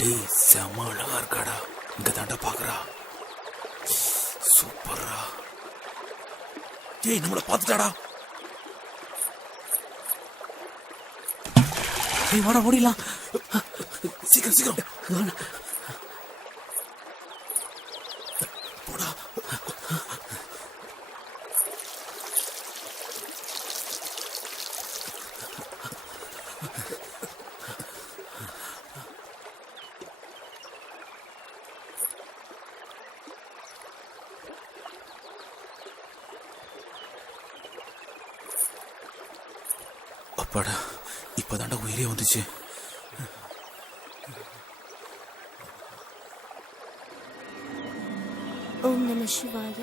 டேய் செம அழகா இருக்காடா. இங்க தாண்டா பாக்குறா. சூப்பர்ரா. டேய் நம்மள பாத்துட்டாடா. டேய் வாடா ஓடிலாம். சீக்கிரம் சீக்கிரம் போடா. அப்பாடா இப்பதாண்டா உயிரே வந்துச்சு. ஓம் நம சிவாய,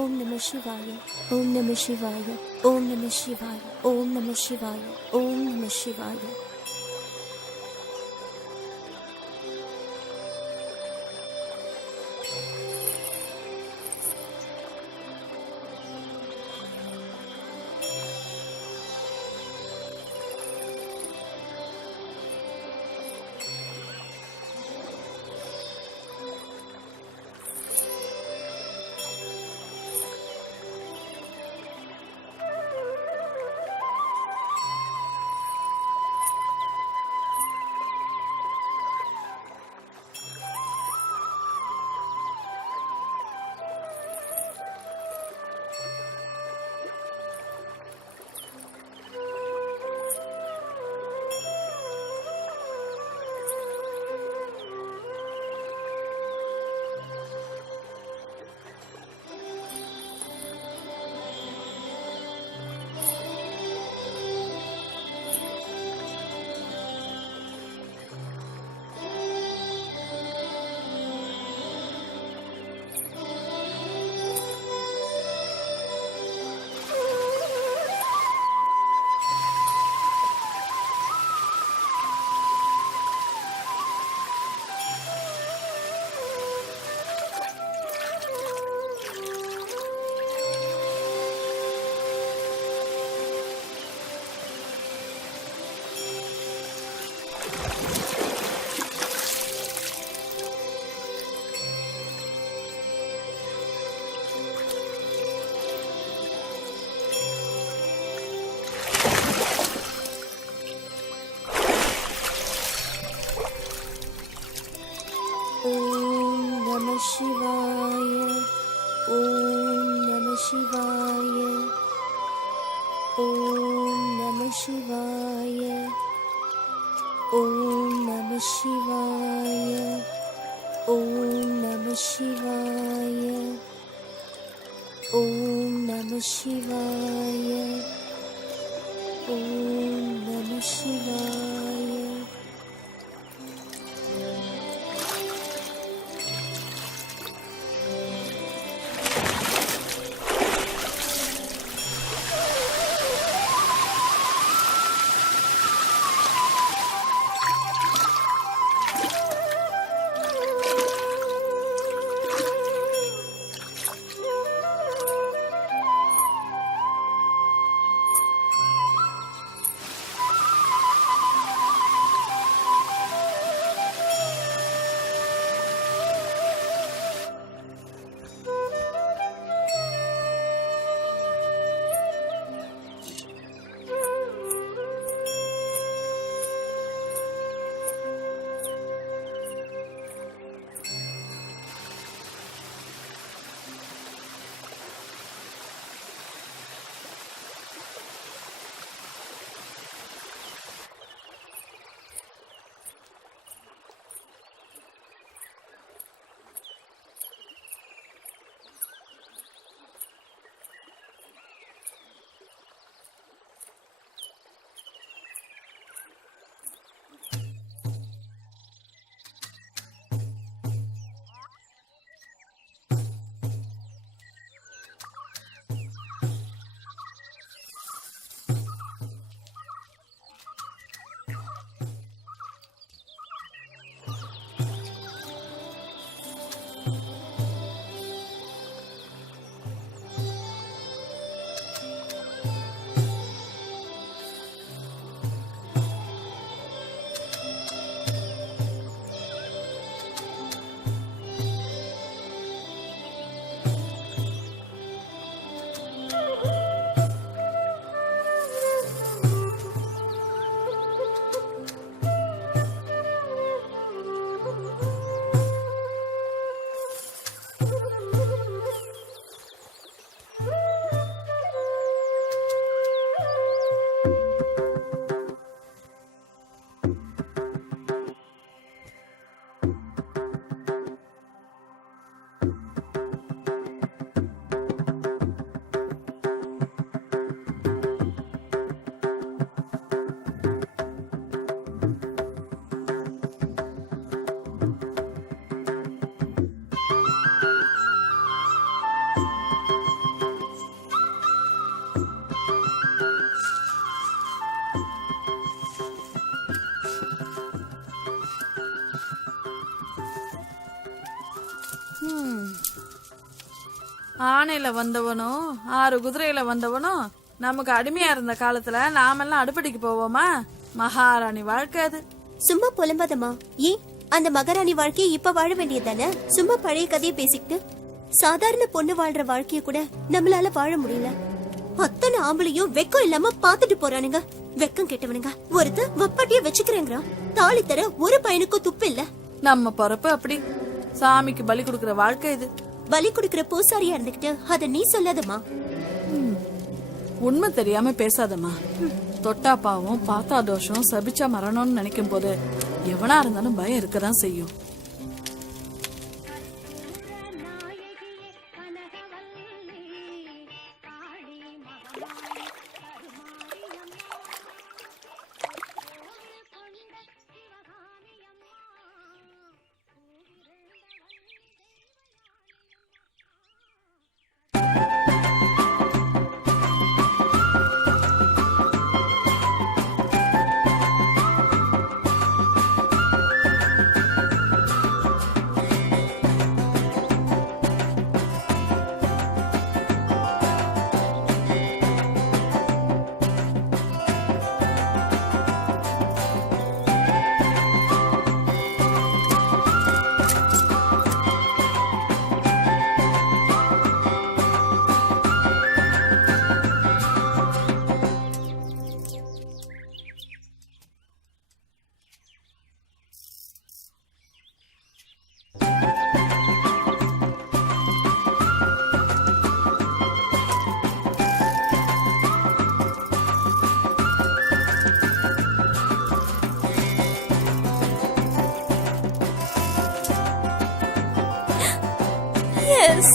ஓம் நம சிவாய, ஓம் நம சிவாய, ஓம் நம சிவாய, ஓம் நம சிவாய, ஓம் நம சிவாய. சிவாய, ஓம் நம சிவாய, ஓம் நம சிவாய, ஓம் நம சிவாய, ஓம் நம சிவாய, ஓம் நம சிவாய, ஓம் நம சிவாய. ஆனையில வந்தவனும் 6 குதிரையில வந்தவனும் நமக்கு அடிமையா இருந்த காலத்துல நாமெல்லாம் அடுப்படிக்கு போவோமா? மகாராணி வாழ்க்கை அது. சும்மா புலம்பாதம்மா. ஏன் அந்த மகாராணி வாழ்க்கையை இப்ப வாழ வேண்டியதானே? சும்மா பழைய கதையை பேசிக்கிட்டு சாதாரண பொண்ணு வாழ்ற வாழ்க்கைய கூட நம்மளால வாழ முடியல. அத்தனை ஆம்பளையும் வெக்கம் இல்லாம பாத்துட்டு போறானுங்க. வெக்கம் கெட்டவனுங்க. ஒருத்த வப்பாட்டிய வச்சுக்கிறேங்கிறா. தாலி தர ஒரு பையனுக்கும் துப்பு இல்ல. நம்ம பொறப்பு அப்படி. சாமிக்கு பலி கொடுக்கற வாழ்க்கை இது. பலி கொடுக்கற பூசாரியா இருந்துகிட்டு அத நீ சொல்லாதம்மா. உண்மை தெரியாம பேசாதம்மா. தொட்டா பாவம், பார்த்தா தோஷம், சபிச்சா மரணம்னு நினைக்கும் போது எவனா இருந்தாலும் பயம் இருக்கதான் செய்யும். Yes.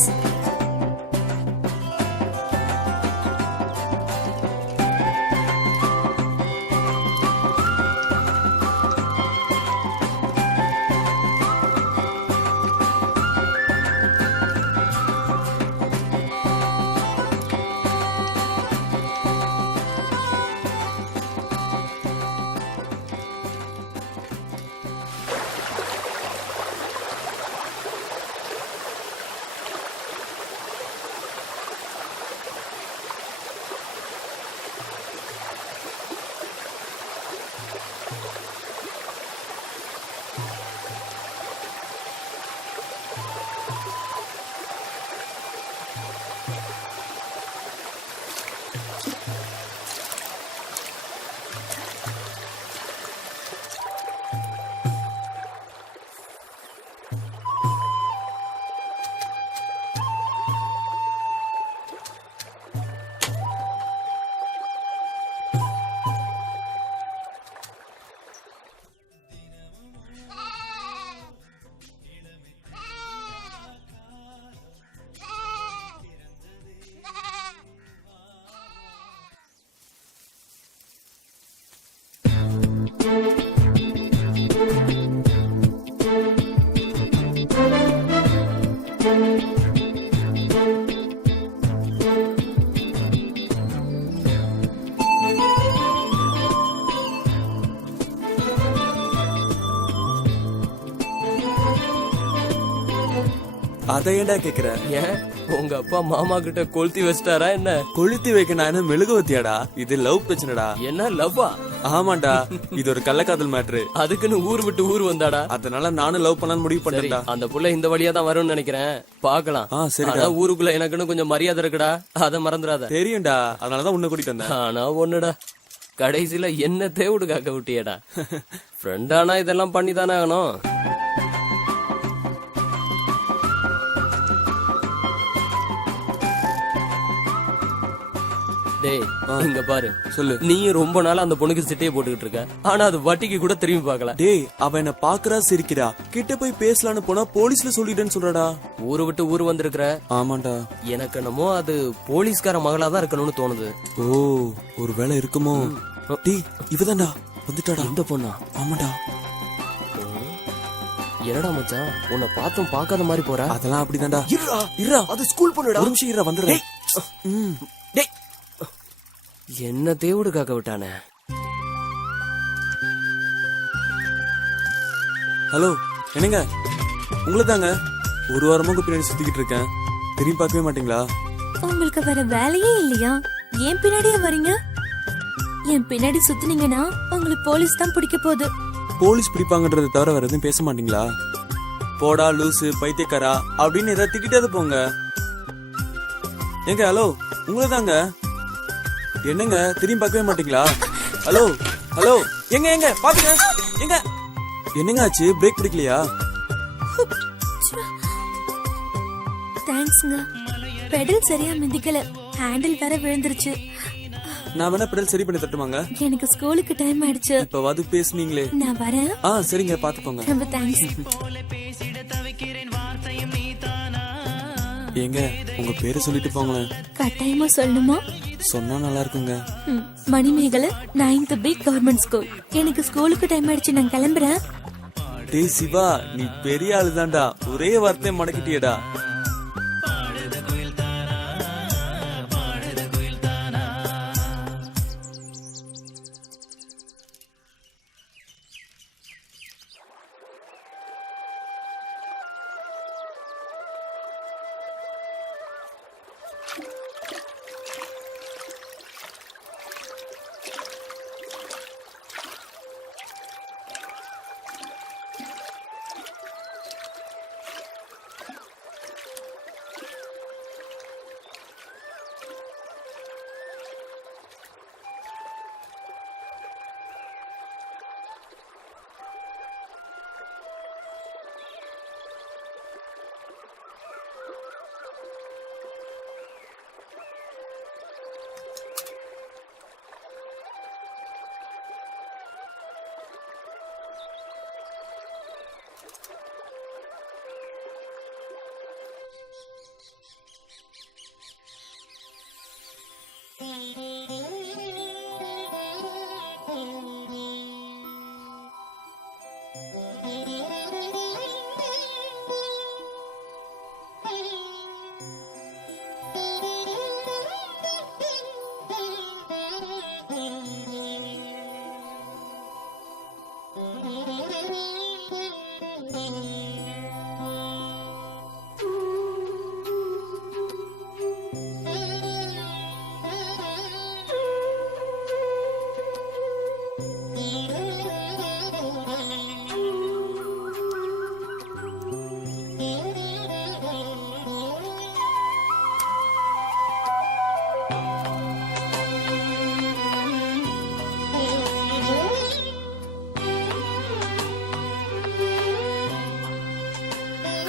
அதை ஏன்டா கேக்குற? ஏன் உங்க அப்பா மாமா கிட்ட கொளுத்தி வச்சிட்டாரா என்ன? கொளுத்தி வைக்க நான் என்ன மெழுகுவத்தியாடா? இது லவ் பிரச்சனைடா. என்ன லவ்வா? ஆமாண்டா, இது ஒரு கள்ளக்காதல் மேட்ரு. அதுக்குன்னு ஊர் விட்டு ஊர் வந்தாடா? அதனால நானும் லவ் பண்ணலாம்னு முடிவு சரி, பண்ணேன்டா. அந்த புள்ள இந்த வழியா தான் வரும்னு நினைக்கிறேன். பாக்கலாம். சரிடா. ஆனா ஊருக்குள்ள எனக்குன்னு கொஞ்சம் மரியாதை இருக்குடா, அத மறந்துடாத. தெரியும்டா, அதனாலதான் உன்னை கூட்டிட்டு வந்தேன். ஆனா ஒண்ணுடா, கடைசியில என்ன தேவுடு காக்க விட்டியடா. ஃப்ரெண்டானா இதெல்லாம் பண்ணிதானே ஆகணும். டேய் இங்க பாரு, சொல்லு. நீயும் ரொம்ப நாளா அந்த பொண்ணுக்கு சிட்டையை போட்டுக்கிட்டு இருக்க, ஆனா அது வட்டிக்கு கூட திரும்பி பார்க்கல. டேய், அவ என்ன பாக்குறா, சிரிக்கிறா. கிட்ட போய் பேசலான்னு போனா போலீஸ்ல சொல்லிட்டேன்னு சொல்றடா. ஊரு விட்டு ஊர் வந்திருக்கிற. ஆமாண்டா. எனக்கு என்னமோ அது போலீஸ்கார மகளா தான் இருக்கணும்னு தோணுது. ஓ, ஒரு வேலை இருக்குமோ? டேய், இவதான்டா வந்துட்டாடா. இந்த பொண்ணா? ஆமாண்டா. என்னடா மச்சான், உன்னை பார்த்தும் பார்க்காத மாதிரி போற. அதெல்லாம் அப்படிதான்டா. இருடா, அது ஸ்கூல் பொண்ணுடா. ஒரு நிமிஷம் இருடா, வந்துடுறேன். டேய், என்ன தேவுடு காக்க விட்டானே. ஹலோ, என்னங்க? உங்களை தாங்க. ஒரு வாரமா பின்னாடி சுத்திக்கிட்டு இருக்கேன். திரும்பி பார்க்கவே மாட்டீங்களா? உங்களுக்கு வேற வேலையே இல்லையா? ஏன் பின்னாடியே வரீங்க? என் பின்னாடி சுத்துனீங்கன்னா உங்களுக்கு போலீஸ் தான் பிடிக்க போகுது. போலீஸ் பிடிப்பாங்கன்றதை தவிர வேற எதுவும் பேச மாட்டீங்களா? போடா லூசு பைத்தியக்காரா அப்படின்னு ஏதாவது திட்டிட்டே போங்க. ஏங்க ஹலோ, உங்களை தாங்க. என்னங்க திரும்பி பார்க்கவே மாட்டீங்களா? ஹலோ ஹலோ, எங்க எங்க பாத்துங்க எங்க. என்னங்க ஆச்சு? பிரேக் பிடிக்கலையா? தேங்க்ஸ்ங்க. பெடல் சரியா மிதிக்கல, ஹேண்டில் வேற விழுந்துருச்சு. நான் வேணா பெடல் சரி பண்ணி தட்டுமாங்க? எனக்கு ஸ்கூலுக்கு டைம் ஆயிடுச்சு. இப்பவாது பேசுனீங்களே. நான் வரேன். சரிங்க, பாத்துக்கோங்க. ரொம்ப தேங்க்ஸ். ஏங்க உங்க பேரை சொல்லிட்டு போங்களேன். கட்டாயமா சொல்லணுமா? சொன்னா நல்லா இருக்குங்க. Manimekalai 9th B government school. எனக்கு ஸ்கூலுக்கு டைம் ஆயிடுச்சு, நான் கிளம்புறேன். டேய் சிவா, நீ பெரிய ஆளுதான்டா. ஒரே வார்த்தையை மடக்கிட்டியடா.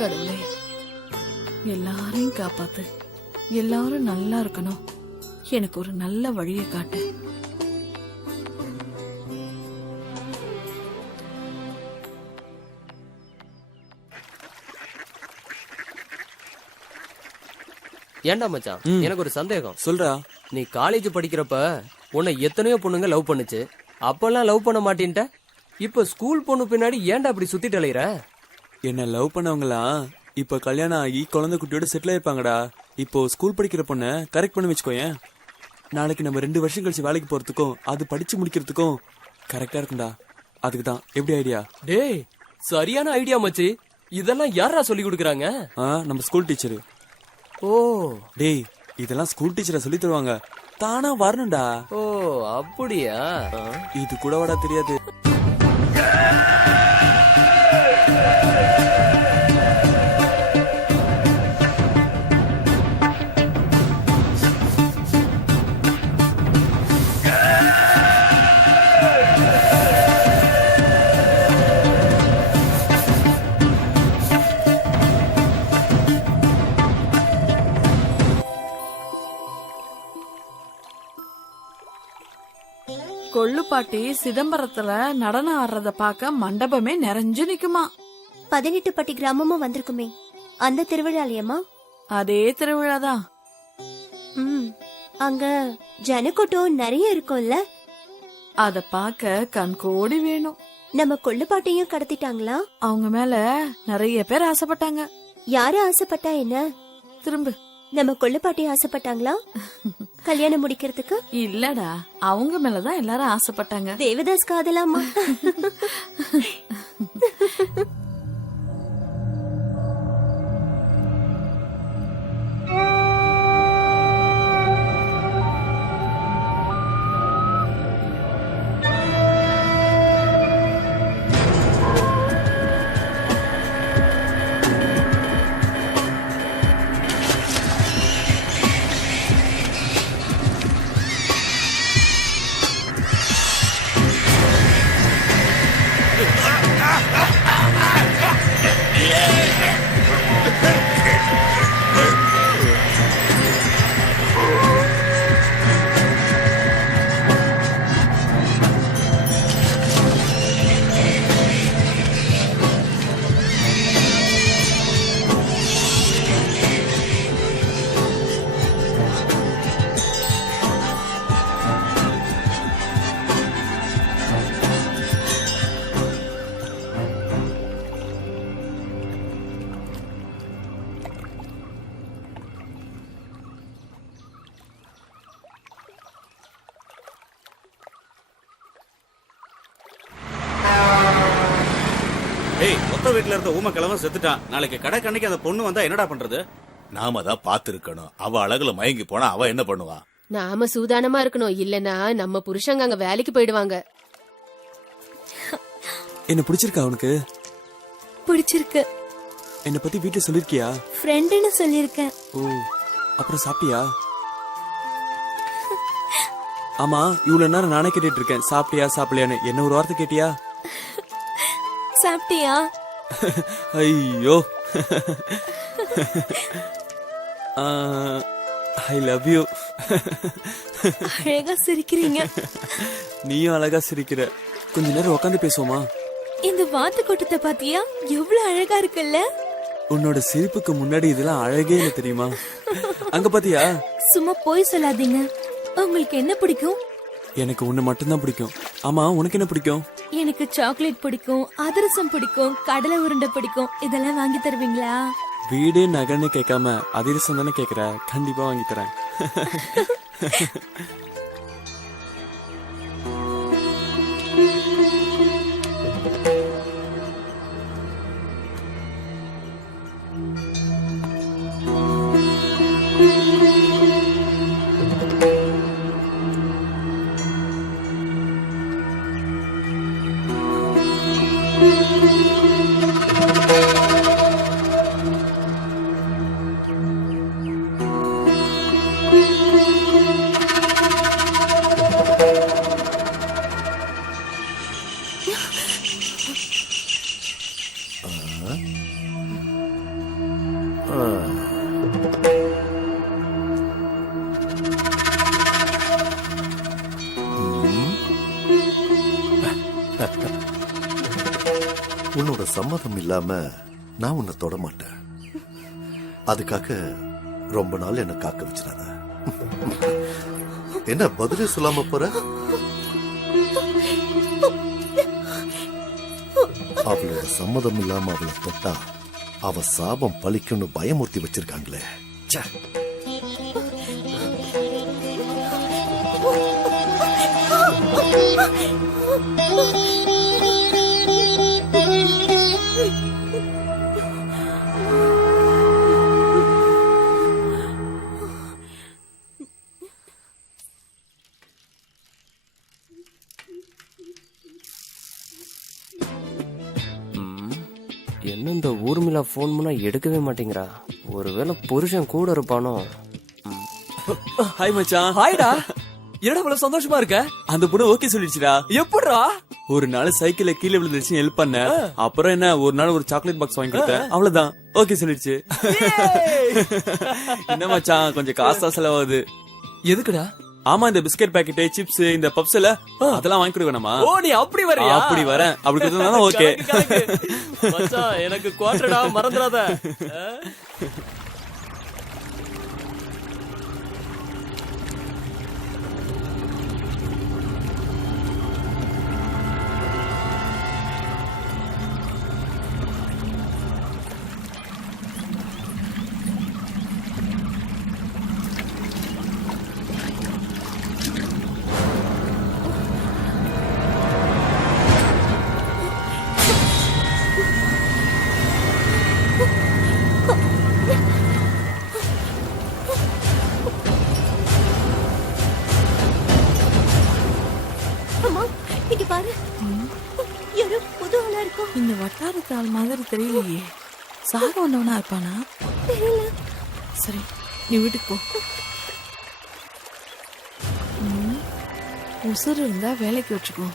கடவுளே, எல்லாரையும் காப்பாத்து. எல்லாரும் நல்லா இருக்கணும். எனக்கு ஒரு நல்ல வழியை காட்டு. ஏன்டா மச்சான், எனக்கு ஒரு சந்தேகம். சொல்றா. நீ காலேஜ் படிக்கிறப்ப உன்னை எத்தனையோ பொண்ணுங்க லவ் பண்ணுச்சு. அப்பெல்லாம் லவ் பண்ண மாட்டேன்ட்ட. இப்ப ஸ்கூல் பொண்ணு பின்னாடி ஏன்டா அப்படி சுத்திட்டு அலையற? என்ன லவ் பண்ணவங்களாம் இப்ப கல்யாணம் ஆகி குழந்தை குட்டியோட செட்டில் ஆயிருப்பாங்கடா. இப்போ ஸ்கூல் படிக்கிற பொண்ணை கரெக்ட் பண்ணி வச்சுக்கோயேன். நாளைக்கு நம்ம 2 வருஷம் கழிச்சு வேலைக்கு போறதுக்கும் அது படிச்சு முடிக்கிறதுக்கும் கரெக்டா இருக்கும்டா. அதுக்கு தான். எப்படி ஐடியா? டேய், சரியான ஐடியா மச்சி. இதெல்லாம் யாரா சொல்லி கொடுக்கறாங்க? நம்ம ஸ்கூல் டீச்சர். ஓ டேய், இதெல்லாம் ஸ்கூல் டீச்சரை சொல்லி தருவாங்க. தானா வரணும்டா. ஓ அப்படியா? இது கூட வாடா தெரியாது. கொள்ளுப்பாட்டி சிதம்பரத்துல நடனம் ஆடுறத பார்க்க மண்டபமே நிறைஞ்சு நிக்குமா. 18 பட்டி கிராமமும் வந்திருக்குமே, அந்த திருவிழாலயமா? அதே திருவிழாதான். அங்க ஜனக்கூட்டம் நிறைய இருக்கும்ல. அத பார்க்க கண்கோடி வேணும். நம்ம கொள்ளுப்பாட்டையும் கடத்திட்டாங்களா? அவங்க மேல நிறைய பேர் ஆசைப்பட்டாங்க. யாரு ஆசைப்பட்டா என்ன? திரும்ப நம்ம கொள்ளுப்பாட்டி ஆசைப்பட்டாங்களா கல்யாணம் முடிக்கிறதுக்கு? இல்லடா, அவங்க மேலதான் எல்லாரும் ஆசைப்பட்டாங்க. தேவதாஸ் காதலாமா? மொத்த வீட்டுல இருந்த ஊமை கிழமை செத்துட்டான். நாளைக்கு கடை கண்ணிக்கு அந்த பொண்ணு வந்தா என்னடா பண்றது? நாம தான் பாத்துருக்கணும். அவ அழகுல மயங்கி போனா அவ என்ன பண்ணுவா? நாம சூதானமா இருக்கணும், இல்லனா நம்ம புருஷங்க அங்க வேலைக்கு போயிடுவாங்க. என்ன பிடிச்சிருக்கா உனக்கு? பிடிச்சிருக்கு. என்ன பத்தி வீட்டுல சொல்லிருக்கியா? ஃப்ரெண்டுன்னு சொல்லிருக்கேன். ஓ, அப்புறம் சாப்பிட்டியா? ஆமா, இவ்வளவு நேரம் நானே கேட்டுட்டு இருக்கேன் சாப்பிட்டியா சாப்பிடலையான்னு. என்ன ஒரு வார்த்தை கேட்டியா? சாப்பிட்டியா? ஐயோ, ஐ லவ் யூ. அழகா சிரிக்கிறீங்க. நீயும் அழகா சிரிக்கிற. கொஞ்ச நேரம் உட்காந்து பேசுவோமா? இந்த வாத்து கூட்டத்தை பாத்தியா? எவ்வளவு அழகா இருக்குல்ல? உன்னோட சிரிப்புக்கு முன்னாடி இதெல்லாம் அழகே இல்லை தெரியுமா? அங்க பாத்தியா? சும்மா போய் சொல்லாதீங்க. உங்களுக்கு என்ன பிடிக்கும்? எனக்கு உன்னை மட்டும்தான் பிடிக்கும். ஆமா, உனக்கு என்ன பிடிக்கும்? எனக்கு சாக்லேட் பிடிக்கும், அதிரசம் பிடிக்கும், கடலை உருண்டை பிடிக்கும். இதெல்லாம் வாங்கி தருவீங்களா? வீடு நகர்னு கேட்காம அதிரசம் தானே கேக்குற. கண்டிப்பா வாங்கி தரேன். உன்னோட சம்மதம் இல்லாம நான் உன்னை தொட மாட்டேன். அதுக்காக ரொம்ப நாள் என்ன காக்க வச்சிடாத. என்ன பதிலே சொல்லாம போற? அவளோட சம்மதம் இல்லாம அவளை தொட்டா அவ சாபம் பழிக்கும்னு பயமுறுத்தி வச்சிருக்காங்களே. ச்சே. என்ன இந்த ஊர்மிளா போன் பண்ணா எடுக்கவே மாட்டேங்கிறா? ஒருவேளை புருஷன் கூட இருப்பானோ? ஹாய் மச்சான். ஹாய்டா. என்னடா இவ்வளவு சந்தோஷமா இருக்க? அந்த பொண்ணு ஓகே சொல்லிடுச்சுடா. எப்படிடா? ஒரு நாள் சைக்கிள்ல கீழே விழுந்துருச்சு, ஹெல்ப் பண்ண. அப்புறம் என்ன, ஒரு நாள் ஒரு சாக்லேட் பாக்ஸ் வாங்கி கொடுத்தேன். அவ்வளவுதான், ஓகே சொல்லிடுச்சு. என்ன மச்சான், கொஞ்சம் காசா செலவாகுது. எதுக்குடா? ஆமா, இந்த பிஸ்கட் பாக்கெட், சிப்ஸ், இந்த பப்ஸ் எல்லாம் அதெல்லாம் வாங்கி கொடுக்க வேணாமா? ஓ, நீ அப்படி வரியா? அப்படி வரேன். அப்படி கொடுத்தா ஓகே. மச்சான், எனக்கு குவார்டர்டா, மறந்துடாத. அம்மா, இங்க பாரு. யாரோ புது ஆளா இருக்கும். இந்த வட்டாரத்து ஆள் மாதிரி தெரியலையே. சாக வந்தவனா இருப்பானா? தெரியல. சரி, நீ வீட்டுக்கு போ. உசுறு இருந்தா வேலைக்கு வச்சுக்கோ.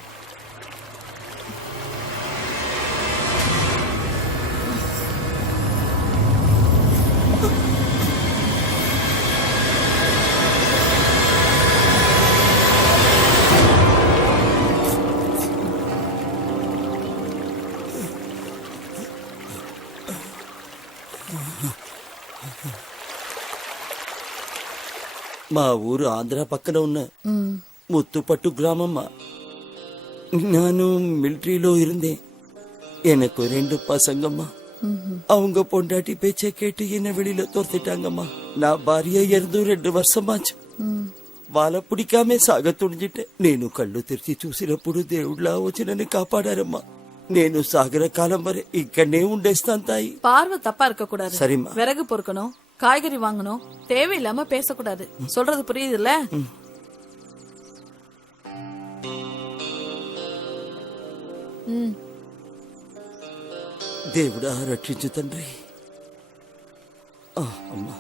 మా ఊరు ఆంధ్ర పక్కన ఉన్న முத்துப்பட்டு கிராமம்மா. நானும் மிலிட்ரியிலோ இருந்தேன். எனக்கு 2 பசங்கம்மா. அவங்க பொண்டாட்டி பேச்சை கேட்டு என்ன வெளியில தோர்த்திட்டாங்கம்மா. நான் భార్య இருந்து 2 வருஷமாச்சு. వాళ్ళ పిడికామే సాగ తుడిజిట్టే. నేను కళ్ళు తెరిచి చూసినప్పుడు దేవుళ్ళ వచ్చి నన్ను కాపాడారమ్మా. నేను సాగర కాలం వరే ఇక్కడనే ఉండేస్తాను తాయి. பார்வை தப்பா இருக்க கூடாது. சரிம்மா. விறகு பொறுக்கணும், காய்கறி வாங்கணும், தேவையில்லாம பேசக்கூடாது. சொல்றது புரியுதுல்ல? దేవుడా రక్షించు తండ్రి. అమ్మా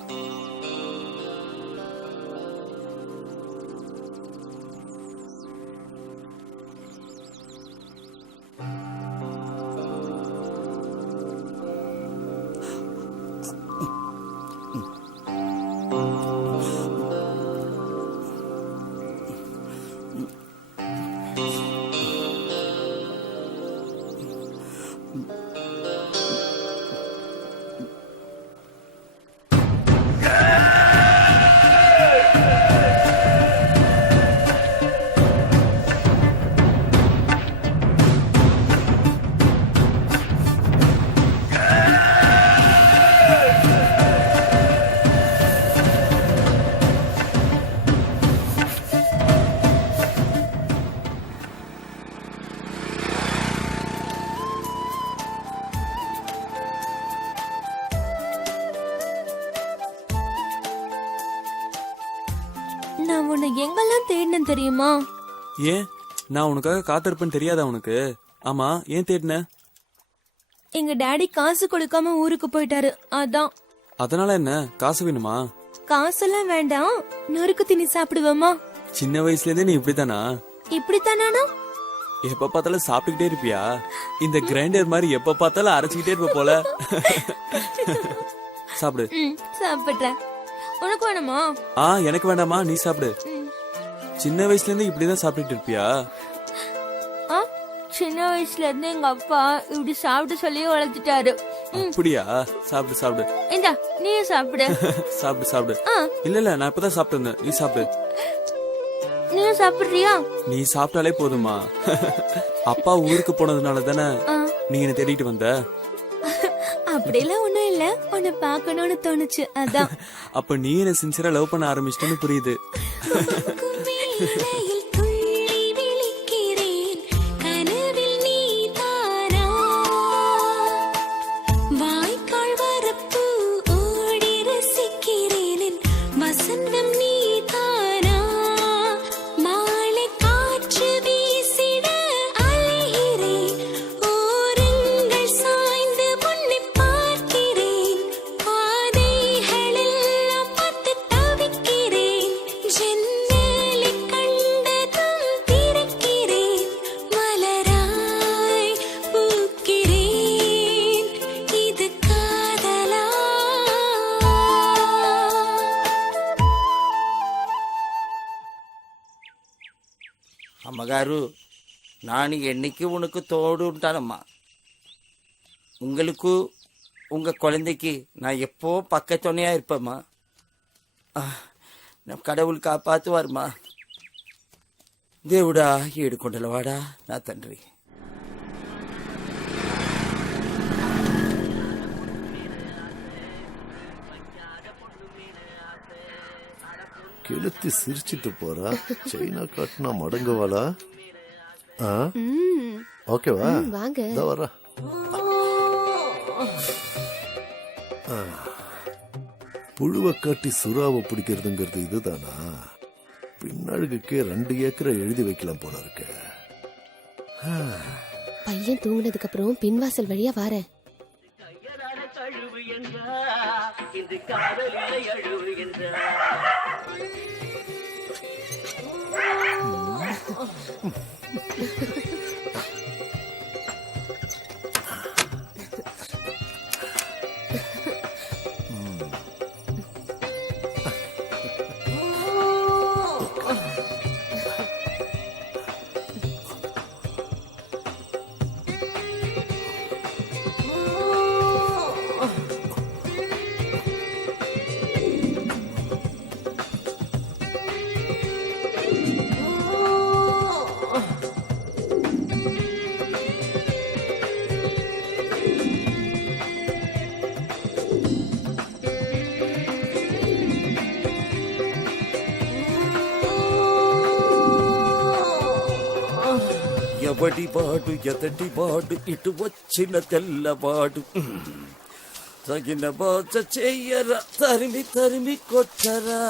நான் உன்னை எங்கெல்லாம் தேடினேன் தெரியுமா? ஏன் நான் உனக்காக காத்திருப்பேன்னு தெரியாதா உனக்கு? ஆமா, ஏன் தேடின? எங்க டாடி காசு கொடுக்காம ஊருக்கு போயிட்டாரு, அதான். அதனால என்ன, காசு வேணுமா? காசெல்லாம் வேண்டாம், நொறுக்கு திணி சாப்பிடுவோமா? சின்ன வயசுல இருந்தே நீ இப்படித்தானா? இப்படித்தானா? எப்ப பார்த்தாலும் சாப்பிட்டுக்கிட்டே இருப்பியா? இந்த கிரைண்டர் மாதிரி எப்ப பார்த்தாலும் அரைச்சுக்கிட்டே இருப்ப போல. சாப்பிடு. சாப்பிடுறேன். உனக்கு வேணுமா? எனக்கு வேண்டாமா, நீ சாப்பிடு. சின்ன வயசுல இருந்து இப்படிதான் சாப்பிட்டுட்டு இருப்பியா? சின்ன வயசுல இருந்து எங்க அப்பா இப்படி சாப்பிட்டு சொல்லி வளர்த்துட்டாரு. அப்படியா? சாப்பிடு சாப்பிடு. இந்தா நீ சாப்பிடு. சாப்பிடு சாப்பிடு. இல்ல நான் இப்பதான் சாப்பிட்டு இருந்தேன், நீ சாப்பிடு. நீ சாப்பிடுறியா? நீ சாப்பிட்டாலே போதுமா. அப்பா ஊருக்கு போனதுனால தானே நீ என்ன தேடிட்டு வந்த. அப்படியெல்லாம் ஒண்ணும் இல்ல, உன்னை பாக்கணும்னு தோணுச்சு, அதான். அப்ப நீ என்ன சின்சியரா லவ் பண்ண ஆரம்பிச்சிட்டேன்னு புரியுது. అమ్మగారు, நான் என்னைக்கு உனக்கு தோடு ఉంటానమ్మా. உங்களுக்கு உங்க குழந்தைக்கு நான் எப்போ பக்கத்துணையா இருப்பேம்மா. நம் கடவுள் காப்பாத்துவார்மா. దేవుడా ఏడుకొండలవాడా నా తండ్రి. கெளுத்தி சிரிச்சிட்டு போறா. சைனா காட்டினா மடங்குவாளா? ஓகேவா? வாங்க. இதோ வரா. புழுவை காட்டி சுறாவை பிடிக்கிறதுங்கிறது இதுதானா? பின்னழுகுக்கே 2 ஏக்கரை எழுதி வைக்கலாம் போல இருக்க. பையன் தூங்குனதுக்கு அப்புறம் பின்வாசல் வழியா வாரேன். ఎవడి వాడు ఎదటి వాడు ఇటు వచ్చిన తెల్లవాడు తగిన బాధ చెయ్యరా తరిమి తరిమి కొట్టరా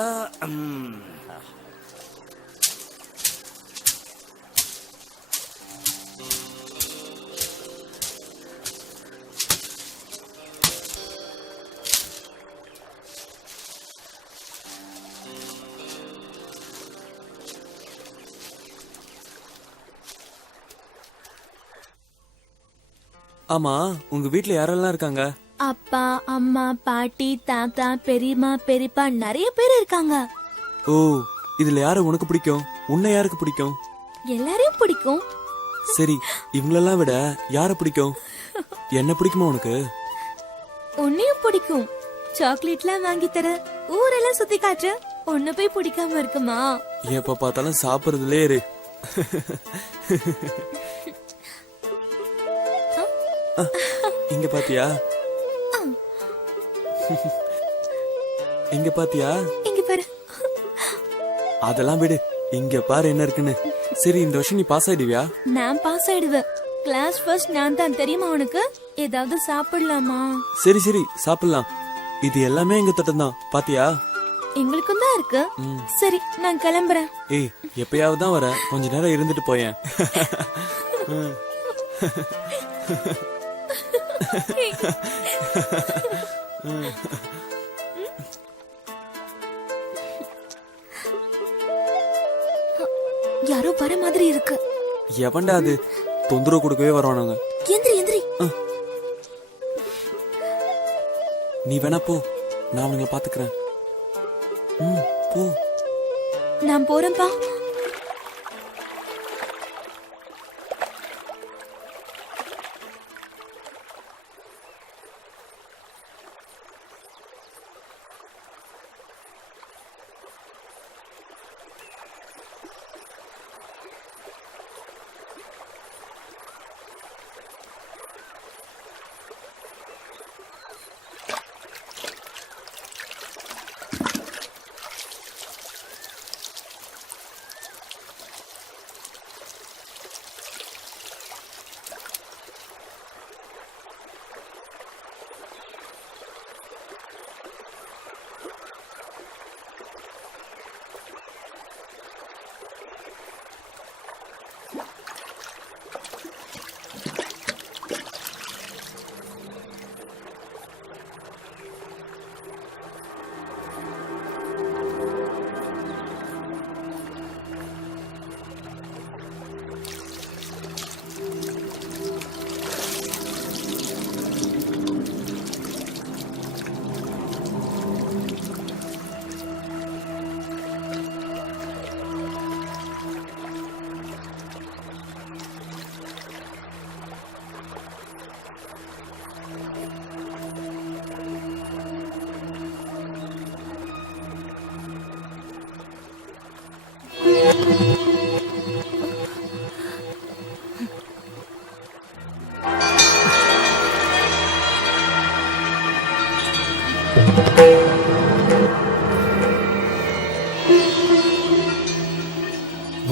ஆமா உங்க வீட்ல யாரெல்லாம் இருக்காங்க? அப்பா அம்மா பாட்டி தாத்தா பெரியம்மா பெரியப்பா நிறைய பேர் இருக்காங்க. ஓ, இதுல யார உனக்கு பிடிக்கும்? உன்னை யாருக்கு பிடிக்கும்? எல்லாரையும் பிடிக்கும். சரி, இவங்களெல்லாம் விட யார பிடிக்கும்? என்ன பிடிக்குமா உனக்கு? உன்னையும் பிடிக்கும். சாக்லேட்லாம் வாங்கி தர, ஊரெல்லாம் சுத்தி காட்டு. ஒன்னு போய் பிடிக்காம இருக்குமா? எப்ப பார்த்தாலும் சாப்பிடுறதுலே இரு. இங்க பாத்தியா? இங்க பாத்தியா? இங்க பாரு. அதெல்லாம் விடு, இங்க பாரு என்ன இருக்குன்னு. சரி, இந்த வருஷம் நீ பாஸ் ஆயிடுவியா? நான் பாஸ் ஆயிடுவேன். கிளாஸ் ஃபர்ஸ்ட் நான் தான், தெரியுமா உனக்கு? ஏதாவது சாப்பிடலாமா? சரி சரி, சாப்பிடலாம். இது எல்லாமே எங்க தட்டம் தான், பாத்தியா? எங்களுக்கும் தான் இருக்கு. சரி, நான் கிளம்புறேன். ஏய், எப்பயாவது தான் வர, கொஞ்ச நேரம் இருந்துட்டு போயேன். யாரோ வர மாதிரி இருக்கு. எவன்டா அது? தொந்தரவு கொடுக்கவே வருவானுங்க. எந்திரி எந்திரி. நீ வேணா போ, நான் அவங்களை பாத்துக்கிறேன். போ. நான் போறேன்பா.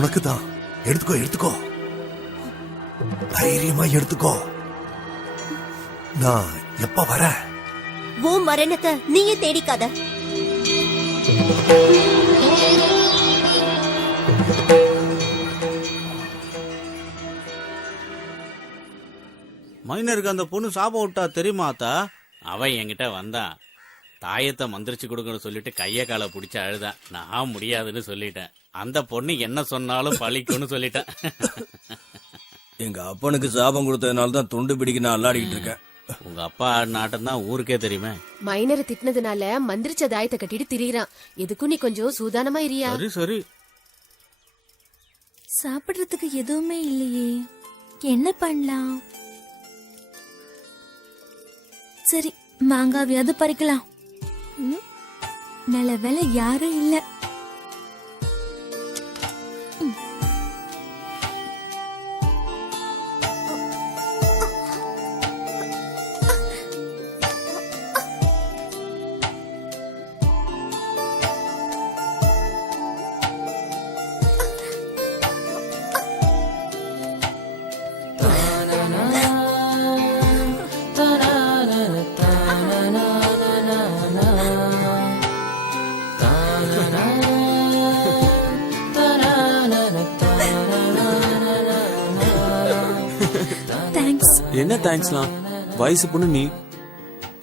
உனக்குதான். எடுத்துக்கோ எடுத்துக்கோ, தைரியமா எடுத்துக்கோ. நான் எப்ப வர? உன் மரணத்தை நீயே தேடிக்காத. மைனருக்கு அந்த பொண்ணு சாபம் விட்டா தெரியுமா அத்தா? அவன் என்கிட்ட வந்தான், தாயத்தை மந்திரிச்சு கொடுக்கணும்னு சொல்லிட்டு கைய காலை பிடிச்சு அழுதான். நான் முடியாதுன்னு சொல்லிட்டேன். அந்த பொண்ணு என்ன சொன்னாலும் பழிக்கும்னு சொல்லிட்டேன். எங்க அப்பனுக்கு சாபம் கொடுத்ததுனால தான் துண்டு பிடிக்க நான் அல்லாடிக்கிட்டு இருக்கேன். உங்க அப்பா ஆடின ஆட்டம் தான் ஊருக்கே தெரியுமே. மைனரை திட்டினதுனால மந்திரிச்ச தாயத்தை கட்டிட்டு திரியிறான். எதுக்கும் நீ கொஞ்சம் சூதானமா இரியா. சரி சரி. சாப்பிடுறதுக்கு எதுவுமே இல்லையே, என்ன பண்ணலாம்? சரி, மாங்காவியாவது பறிக்கலாம். நல்ல வேலை யாரும் இல்ல. என்ன தேங்க்ஸ்லாம்? வயசு பொண்ணு நீ,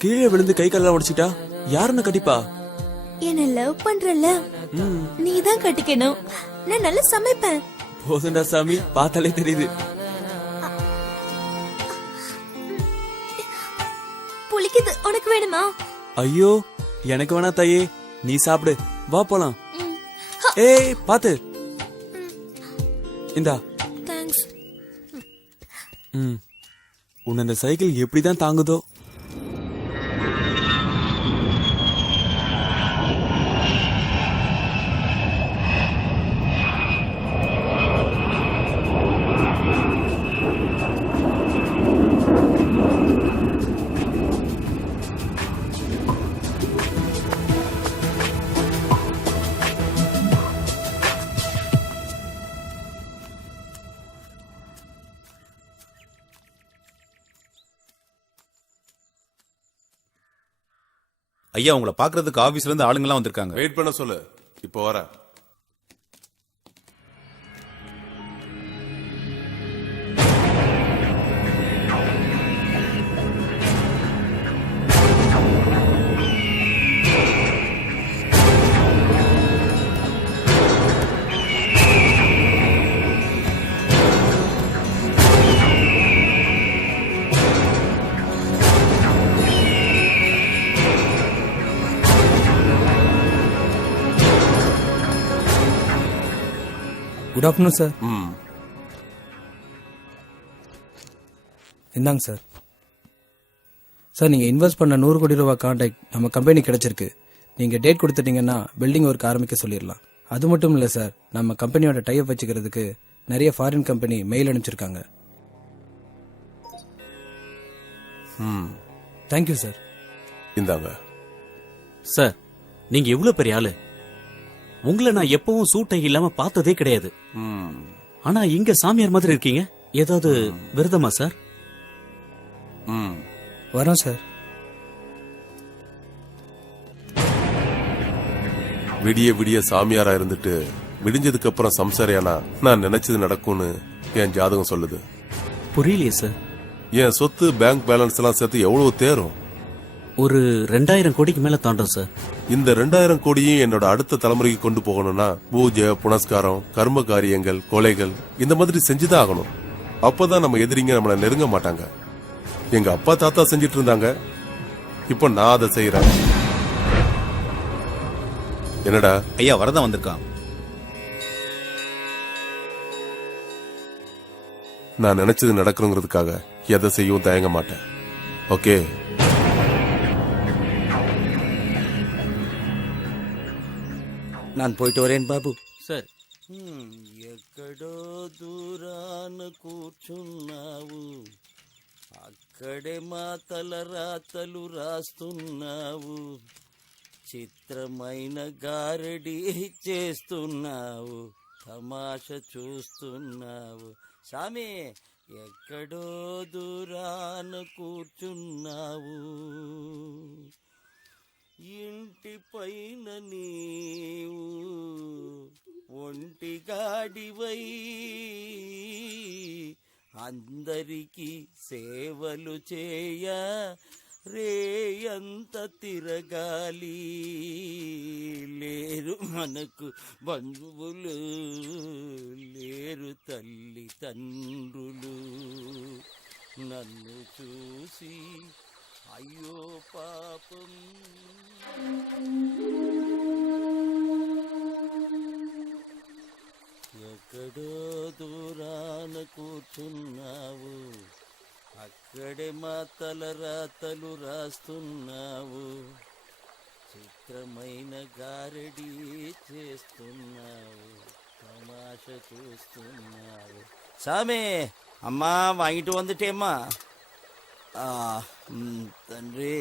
கீழே விழுந்து கை காலெல்லாம் உடைச்சிட்டா யாருன்னு கட்டிப்பா? என்ன லவ் பண்றல, நீ தான் கட்டிக்கணும். நான் நல்லா சமைப்பேன். போதுண்டா சாமி, பார்த்தாலே தெரியுது. புளிக்குது, உனக்கு வேணுமா? ஐயோ எனக்கு வேணா தாயே, நீ சாப்பிடு, வா போலாம். ஏய் பாத்து, இந்தா. தேங்க்ஸ். உன்னை அந்த சைக்கிள் எப்படிதான் தாங்குதோ? ஐயா உங்களை பாக்குறதுக்கு ஆபீஸ்ல இருந்து ஆளுங்க எல்லாம் வந்திருக்காங்க. வெயிட் பண்ண சொல்லு, இப்போ வர. Good afternoon sir. இந்தாங்க சார். சார் நீங்கள் இன்வெஸ்ட் பண்ண 100 கோடி ரூபா கான்ட்ராக்ட் நம்ம கம்பெனி கிடைச்சிருக்கு. நீங்கள் டேட் கொடுத்துட்டீங்கன்னா பில்டிங் ஒர்க் ஆரம்பிக்க சொல்லிடலாம். அது மட்டும் இல்லை சார், நம்ம கம்பெனியோட டைப் வச்சுக்கிறதுக்கு நிறைய ஃபாரின் கம்பெனி மெயில் அனுப்பிச்சிருக்காங்க. Thank you sir. இந்தாங்க சார். நீங்க எவ்வளவு பெரிய ஆளு, உங்களை நான் எப்பவும் சூட்டை இல்லாம பார்த்ததே கிடையாது. ஆனா இங்க சாமியார் மாதிரி இருக்கீங்க. ஏதாவது விரதமா சார்? வரோம் சார். விடிய விடிய சாமியாரா இருந்துட்டு விடிஞ்சதுக்கு அப்புறம் சம்சாரியானா நான் நினைச்சது நடக்கும்னு என் ஜாதகம் சொல்லுது. புரியலையே சார். என் சொத்து பேங்க் பேலன்ஸ் எல்லாம் சேர்த்து எவ்வளவு தேரும்? ஒரு 2000 கோடிக்கு மேல தாண்டும் சார். இந்த 2000 கோடியும் என்னோட அடுத்த தலைமுறைக்கு கொண்டு போகணும்னா பூஜை, புனஸ்காரம், கர்ம காரியங்கள், கொலைகள் இந்த மாதிரி செஞ்சுதான் ஆகணும். அப்பதான் நம்ம எதிரிங்க நம்மள நெருங்க மாட்டாங்க. எங்க அப்பா தாத்தா செஞ்சிட்டு இருந்தாங்க, இப்ப நான் அதை செய்யறேன். என்னடா? ஐயா வரதான் வந்திருக்கான். நான் நினைச்சது நடக்கணுங்கிறதுக்காக எதை செய்யவும் தயங்க மாட்டேன். ஓகே? நான் போயிட்டு வரேன் బాబు. సార్. ఎక్కడో దూరాన కూర్చున్నావు, అక్కడే మా తల రాతలు రాస్తున్నావు, చిత్రమైన గారడి చేస్తున్నావు, తమాష చూస్తున్నావు. సామి ఎక్కడో దూరాన కూర్చున్నావు, ఇంటి పైన నీవు ఒంటిగాడివై అందరికీ సేవలు చేయ రేయంత తిరగాలి. లేరు మనకు బంధువులు, లేరు తల్లి తండ్రులు, నన్ను చూసి అయ్యో పాపం. ఎక్కడో దూరాన కూర్చున్నావు, అక్కడే మా తలరాతలు రాస్తున్నావు, చిత్రమైన గారడి చేస్తున్నావు, తమాష చూస్తున్నావు. சாமி, அம்மா வாங்கிட்டு வந்துட்டேம்மா. తండ్రి.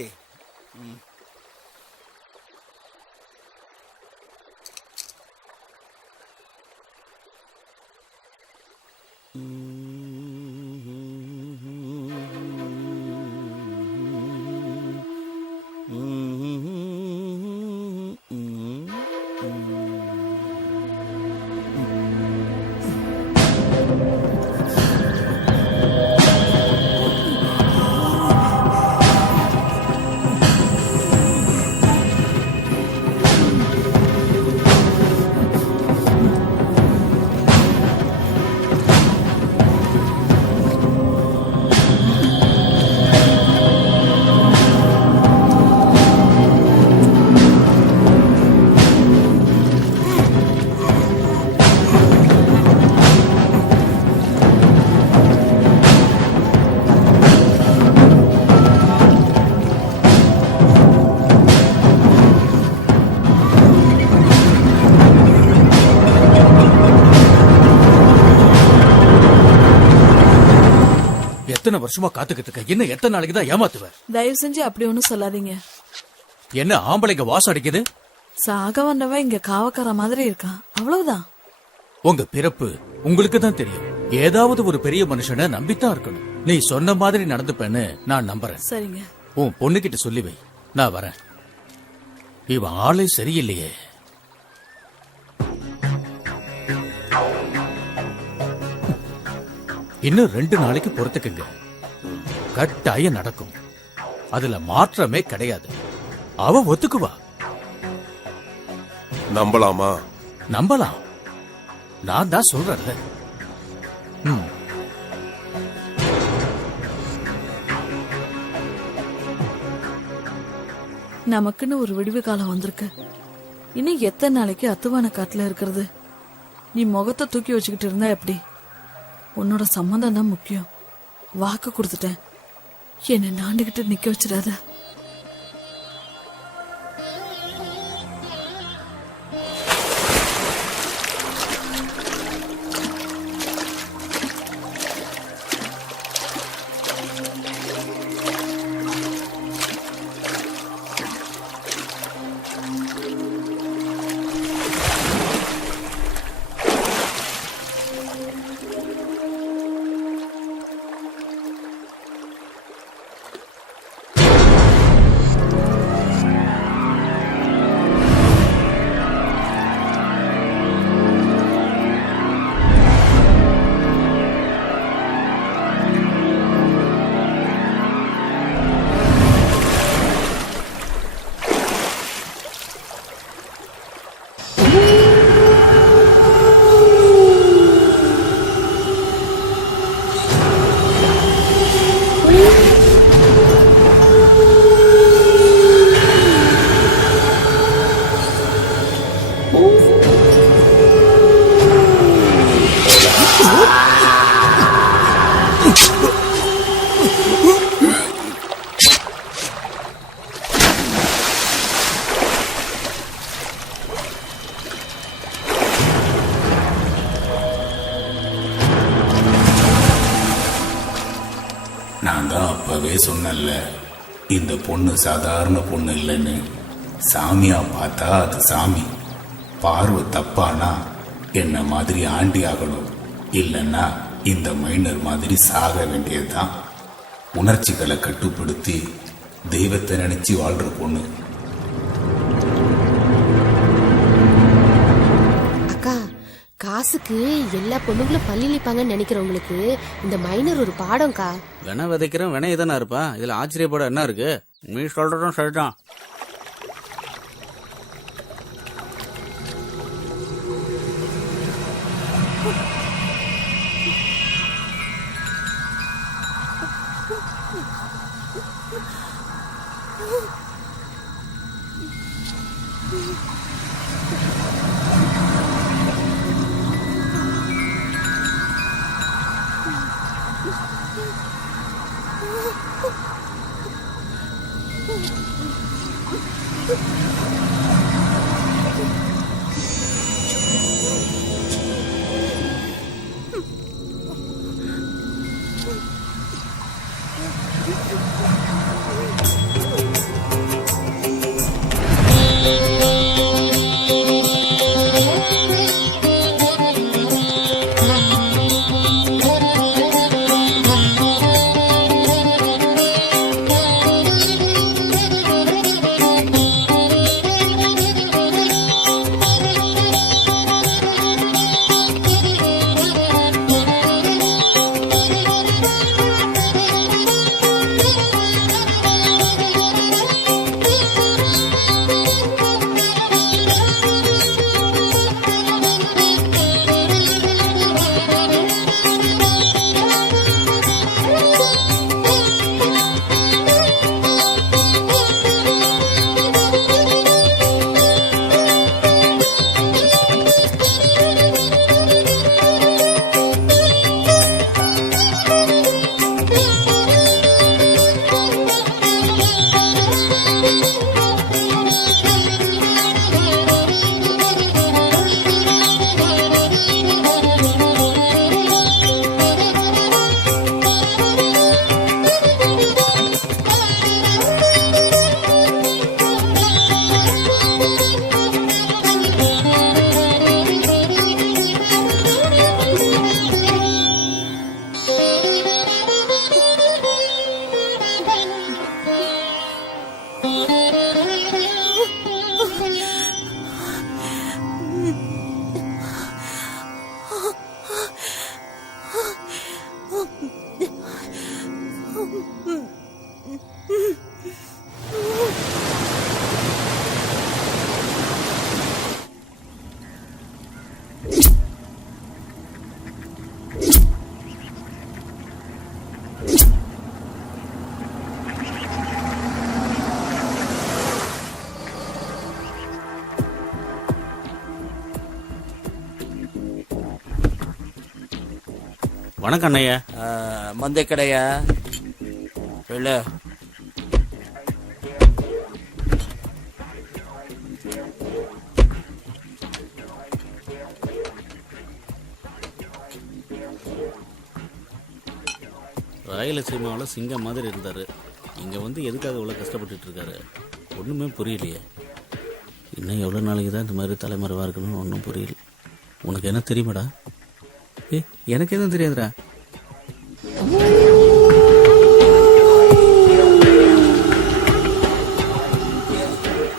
எத்தனை வருஷமா காத்துக்கிட்டு இருக்க, இன்னும் எத்தனை நாளைக்கு தான் ஏமாத்துவ? தயவு செஞ்சு அப்படி ஒண்ணும் சொல்லாதீங்க. என்ன ஆம்பளைங்க வாசம் அடிக்குது? சாக வந்தவன் இங்க காவக்கார மாதிரி இருக்கான், அவ்வளவுதான். உங்க பிறப்பு உங்களுக்கு தான் தெரியும். ஏதாவது ஒரு பெரிய மனுஷனை நம்பித்தான் இருக்கணும். நீ சொன்ன மாதிரி நடந்துப்பேன்னு நான் நம்புறேன். சரிங்க. உன் பொண்ணுகிட்ட சொல்லி வை, நான் வரேன். இவன் ஆளே சரியில்லையே. இன்னும் 2 நாளைக்கு பொறுத்துக்குங்க, கட்டாயம் நடக்கும். அதுல மாற்றமே கிடையாது. அவ ஒத்துக்குவா. நம்பலாமா? நம்பலாம். நான் தான் சொல்றேன்ல. நமக்குன்னு ஒரு விடுவு காலம் வந்திருக்கு. இன்னும் எத்தனை நாளைக்கு அத்துவான காட்டுல இருக்கிறது? நீ முகத்தை தூக்கி வச்சுக்கிட்டு இருந்தா எப்படி? உன்னோட சம்மந்தம் தான் முக்கியம். வாக்கு கொடுத்துட்டேன், என்னை நாண்டுகிட்டு நிக்க வச்சிடாத. நான் தான் அப்பவே சொன்னேன்ல, இந்த பொண்ணு சாதாரண பொண்ணு இல்லைன்னு. சாமியா பார்த்தா அது சாமி. பார்வை தப்பானா என்ன மாதிரி ஆண்டி ஆகணும், இல்லைன்னா இந்த மைனர் மாதிரி சாக வேண்டியதுதான். உணர்ச்சிகளை கட்டுப்படுத்தி தெய்வத்தை நினைச்சு வாழ்ற பொண்ணு. அக்கா, காசுக்கு எல்லா பொண்ணுங்களும் பள்ளி நிப்பாங்கன்னு நினைக்கிறவங்களுக்கு இந்த மைனர் ஒரு பாடம்க்கா. வென விதைக்கிறோம் வென இதானா இருப்பா, இதுல ஆச்சரியப்பட என்ன இருக்கு? நீ சொல்றதும் சரிதான். வணக்கம் அண்ணையா. மந்தை கடையா இல்ல? ராயலசீமாவில் சிங்கம் மாதிரி இருந்தார். இங்கே வந்து எதுக்காக இவ்வளோ கஷ்டப்பட்டுட்டு இருக்காரு ஒன்றுமே புரியலையே. இன்னும் எவ்வளோ நாளைக்கு தான் இந்த மாதிரி தலைமறைவாக இருக்கணும்னு ஒன்றும் புரியல. உனக்கு என்ன தெரியுமாடா? எனக்கு எதுவும் தெரியாதுடா.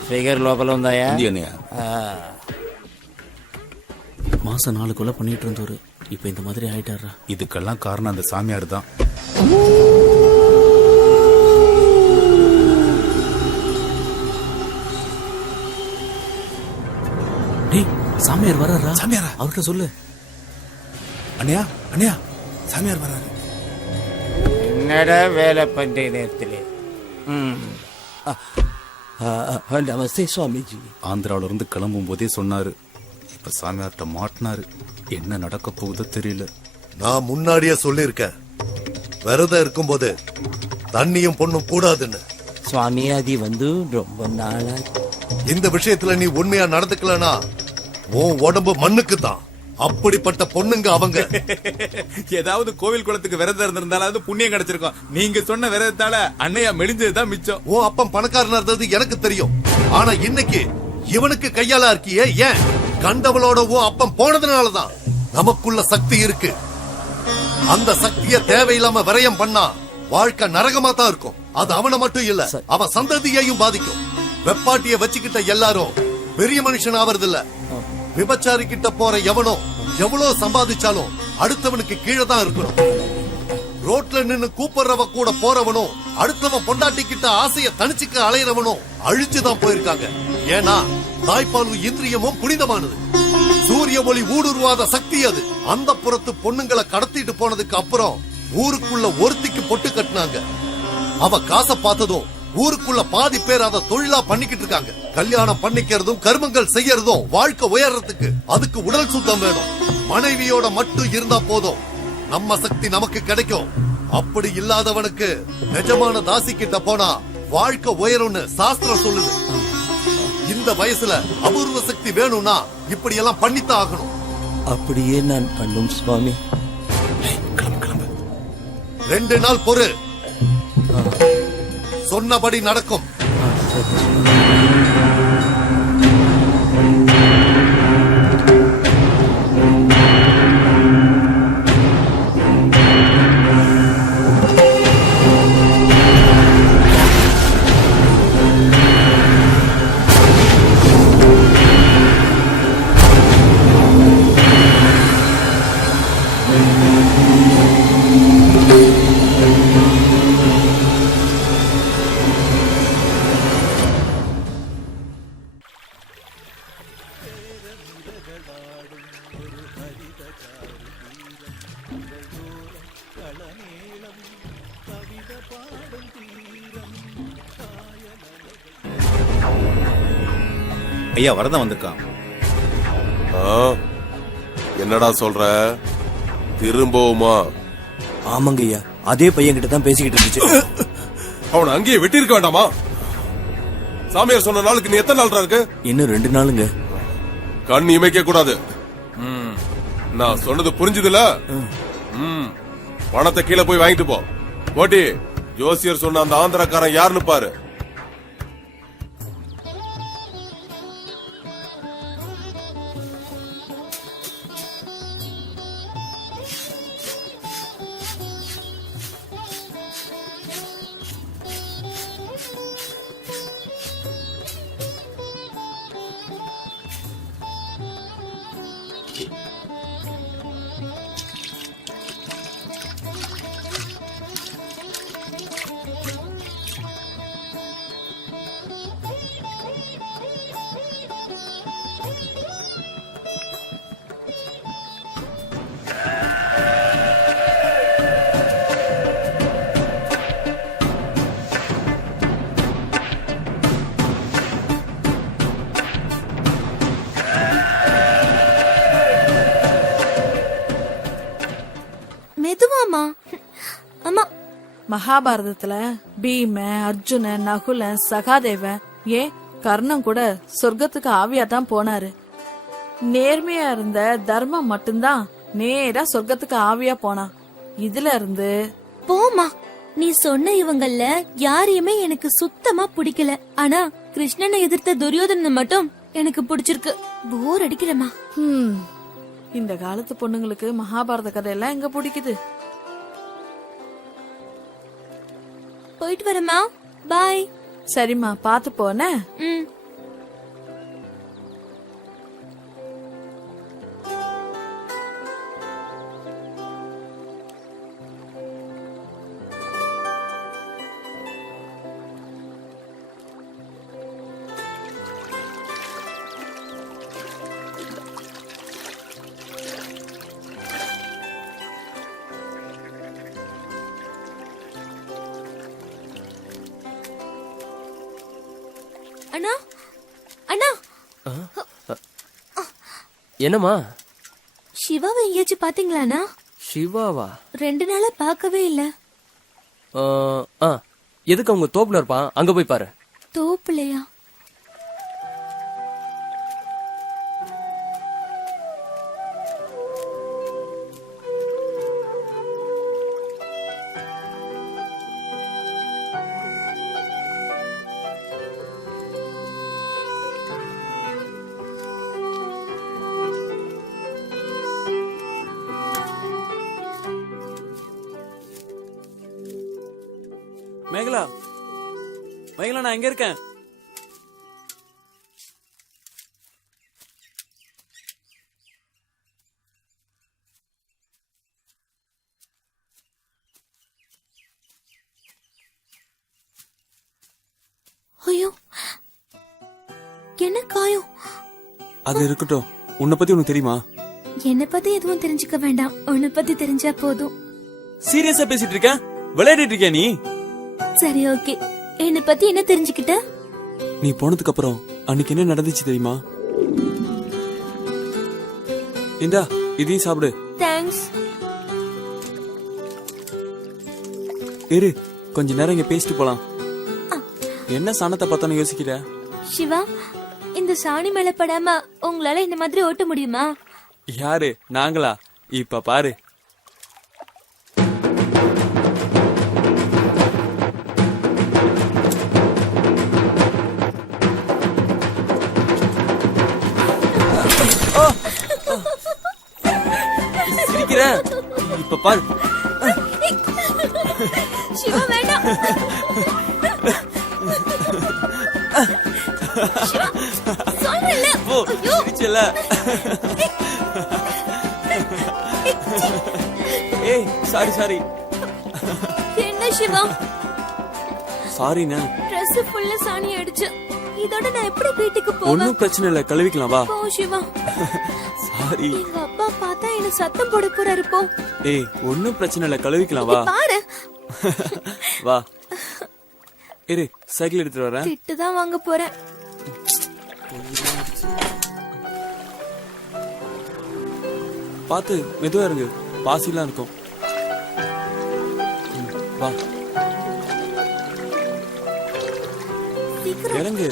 ఫిగర్ లోపల ఉందాయా? மாசம் 4 கொலை பண்ணிட்டு இருந்தவர் இப்போ இந்த மாதிரி ஆயிட்டாரா? இதுக்கெல்லாம் காரணம் அந்த சாமியார் தான். சாமியார் வர்றாரா? சாமியாரா? அவர்கிட்ட சொல்லு. அண்ணையா அண்ணையா சாமியார் வர்றாரு. என்னடா வேலை பண்ற நேரத்தில்? நமஸ்தே சுவாமிஜி. ஆந்திராவில இருந்து கிளம்பும் போதே சொன்னாரு. இப்ப சாமியார்ட்ட மாட்டினாரு. என்ன நடக்க போகுதோ தெரியல. நான் முன்னாடியே சொல்லியிருக்கேன், விரதம் இருக்கும்போது தண்ணியும் பொண்ணும் கூடாதுன்னு. சுவாமி அது வந்து ரொம்ப நாளா இந்த விஷயத்துல நீ உண்மையா நடந்துக்கலனா உன் உடம்பு மண்ணுக்கு தான். அப்படிப்பட்ட பொண்ணுங்க அவங்க. ஏதாவது கோவில் குளத்துக்கு விரதம் இருந்திருந்தாலும் புண்ணியம் கிடைச்சிருக்கும். நீங்க சொன்ன விரதத்தால அண்ணையா மெலிஞ்சதுதான் மிச்சம். உன் அப்பன் பணக்காரனா இருந்தது எனக்கு தெரியும். ஆனா இன்னைக்கு இவனுக்கு கையால இருக்கியே ஏன்? கண்டவளோட உன் அப்பன் போனதுனாலதான். நமக்குள்ள சக்தி இருக்கு. அந்த சக்திய தேவையில்லாம விரயம் பண்ணா வாழ்க்கை நரகமா தான் இருக்கும். அது அவனை மட்டும் இல்ல, அவன் சந்ததியையும் பாதிக்கும். வெப்பாட்டிய வச்சுக்கிட்ட எல்லாரும் பெரிய மனுஷன் ஆவறதில்ல. விபச்சாரி கிட்ட போற எவனோ எவ்வளவு சம்பாதிச்சாலும் அடுத்தவனுக்கு கீழே தான் இருக்கணும். ரோட்ல நின்னு கூப்பிடுறவ கூட போறவனும் அடுத்தவன் பொண்டாட்டி கிட்ட ஆசைய தனிச்சுக்க அலையிறவனும் அழிச்சுதான் போயிருக்காங்க. ஏன்னா தாய்ப்பாலும் இந்திரியமும் புனிதமானது. சூரிய ஒளி ஊடுருவாத சக்தி அது. அந்த புறத்து பொண்ணுங்களை கடத்திட்டு போனதுக்கு அப்புறம் ஊருக்குள்ள ஒருத்திக்கு பொட்டு கட்டினாங்க. அவ காசை பார்த்ததும் ஊருக்குள்ள பாதி பேர் அதை தொழிலா பண்ணிக்கிட்டு இருக்காங்க. கல்யாணம் பண்ணிக்கிறதும் கர்மங்கள் செய்யறதும் வாழ்க்கை உயர்றதுக்கு அதுக்கு உடல் சுத்தம் வேணும். மனைவியோட மட்டும் இருந்தா போதும், நம்ம சக்தி நமக்கு கிடைக்கும். அப்படி இல்லாதவனுக்கு நிஜமான தாசி கிட்ட போனா வாழ்க்கை உயரும்னு சாஸ்திரம் சொல்லுது. இந்த வயசுல அபூர்வ சக்தி வேணும்னா இப்படி எல்லாம் பண்ணித்தான் ஆகணும். அப்படியே நான் பண்ணும் சுவாமி. 2 நாள் பொறு, சொன்னபடி நடக்கும். ஐயா வரதான் வந்திருக்கான். என்னடா சொல்ற? திரும்பவுமா? ஆமாங்க ஐயா, அதே பையன் கிட்ட தான் பேசிக்கிட்டு இருந்துச்சு. அவனை அங்கேயே வெட்டி இருக்க வேண்டாமா? சாமியார் சொன்ன நாளுக்கு நீ எத்தனை நாள் இருக்கு? இன்னும் 2 நாளுங்க. கண் இமைக்க கூடாது. நான் சொன்னது புரிஞ்சுதுல? பணத்தை கீழே போய் வாங்கிட்டு போ. போட்டி ஜோசியர் சொன்ன அந்த ஆந்திரக்காரன் யாருன்னு பாரு. மகாபாரதத்துல பீம அர்ஜுன நகுல சகாதேவன் ஏன் கர்ணன் கூட சொர்க்கத்துக்கு ஆவியா தான் போனாரு. நேர்மையா இருந்த தர்மம் மட்டும்தான் நேரா சொர்க்கத்துக்கு ஆவியா போனான். இதுல இருந்து போமா, நீ சொன்ன இவங்கல்ல யாரையுமே எனக்கு சுத்தமா பிடிக்கல. ஆனா கிருஷ்ணனை எதிர்த்த துரியோதனனை மட்டும் எனக்கு பிடிச்சிருக்கு. போர் அடிக்கிறமா. இந்த காலத்து பொண்ணுங்களுக்கு மகாபாரத கதையெல்லாம் எங்க பிடிக்குது. போயிட்டு வரமா, பாய். சரிம்மா, பாத்து போன. அண்ணா, அண்ணா. என்னம்மா? சிவாவை எங்கேயாச்சும் பாத்தீங்களாண்ணா? சிவாவா? 2 நாளா பார்க்கவே இல்ல. எதுக்கு அவங்க தோப்புல இருப்பான், அங்க போய் பாரு. தோப்புலையா? மேகலா, மேகலா, நான் எங்க இருக்கேன்? ஐயோ, என்ன காயம்? அது இருக்கட்டும், உன்னை பத்தி உனக்கு தெரியுமா? என்ன பத்தி எதுவும் தெரிஞ்சுக்க வேண்டாம், உன்னை பத்தி தெரிஞ்சா போதும். சீரியஸா பேசிட்டு இருக்க? விளையாடிட்டு இருக்கியா நீ? சரி, ஓகே. என்ன பத்தி என்ன தெரிஞ்சுக்கிட்ட? நீ போனதுக்கு அப்புறம் அன்னைக்கு என்ன நடந்துச்சு தெரியுமா? இந்தா, இதையும் சாப்பிடு. தேங்க்ஸ். இரு, கொஞ்ச நேரம் இங்க பேசிட்டு போலாம். என்ன சாணத்தை பார்த்தானு யோசிக்கிற? சிவா, இந்த சாணி மேல படாம உங்களால இந்த மாதிரி ஓட்ட முடியுமா? யாரு, நாங்களா? இப்ப பாரு. சிரிக்கிற? இப்ப பாரு. சிவா, வேண்டாம். சிவா, சொல்றேன்ல. சிரிச்சல. ஏய், சாரி. என்ன சிவா? சாரிண்ணா. Dress ஃபுல்லா சாணி அடிச்சு. இதோட நான் எப்படி வீட்டுக்கு போவேன்? ஒண்ணும் பிரச்சனை இல்ல, கழுவிக்கலாம் வா. போ சிவா. சாரி. எங்க அப்பா பார்த்தா என்ன சத்தம் போட போறாரு. போ. ஏய், ஒண்ணும் பிரச்சனை இல்ல, கழுவிக்கலாம் வா. பாரு. வா. இரு, சைக்கிள் எடுத்துட்டு வரேன். திட்டு தான் வாங்க போறேன். பாத்து மெதுவா இருங்க, பாசிலாம் இருக்கும். வா, இறங்கு.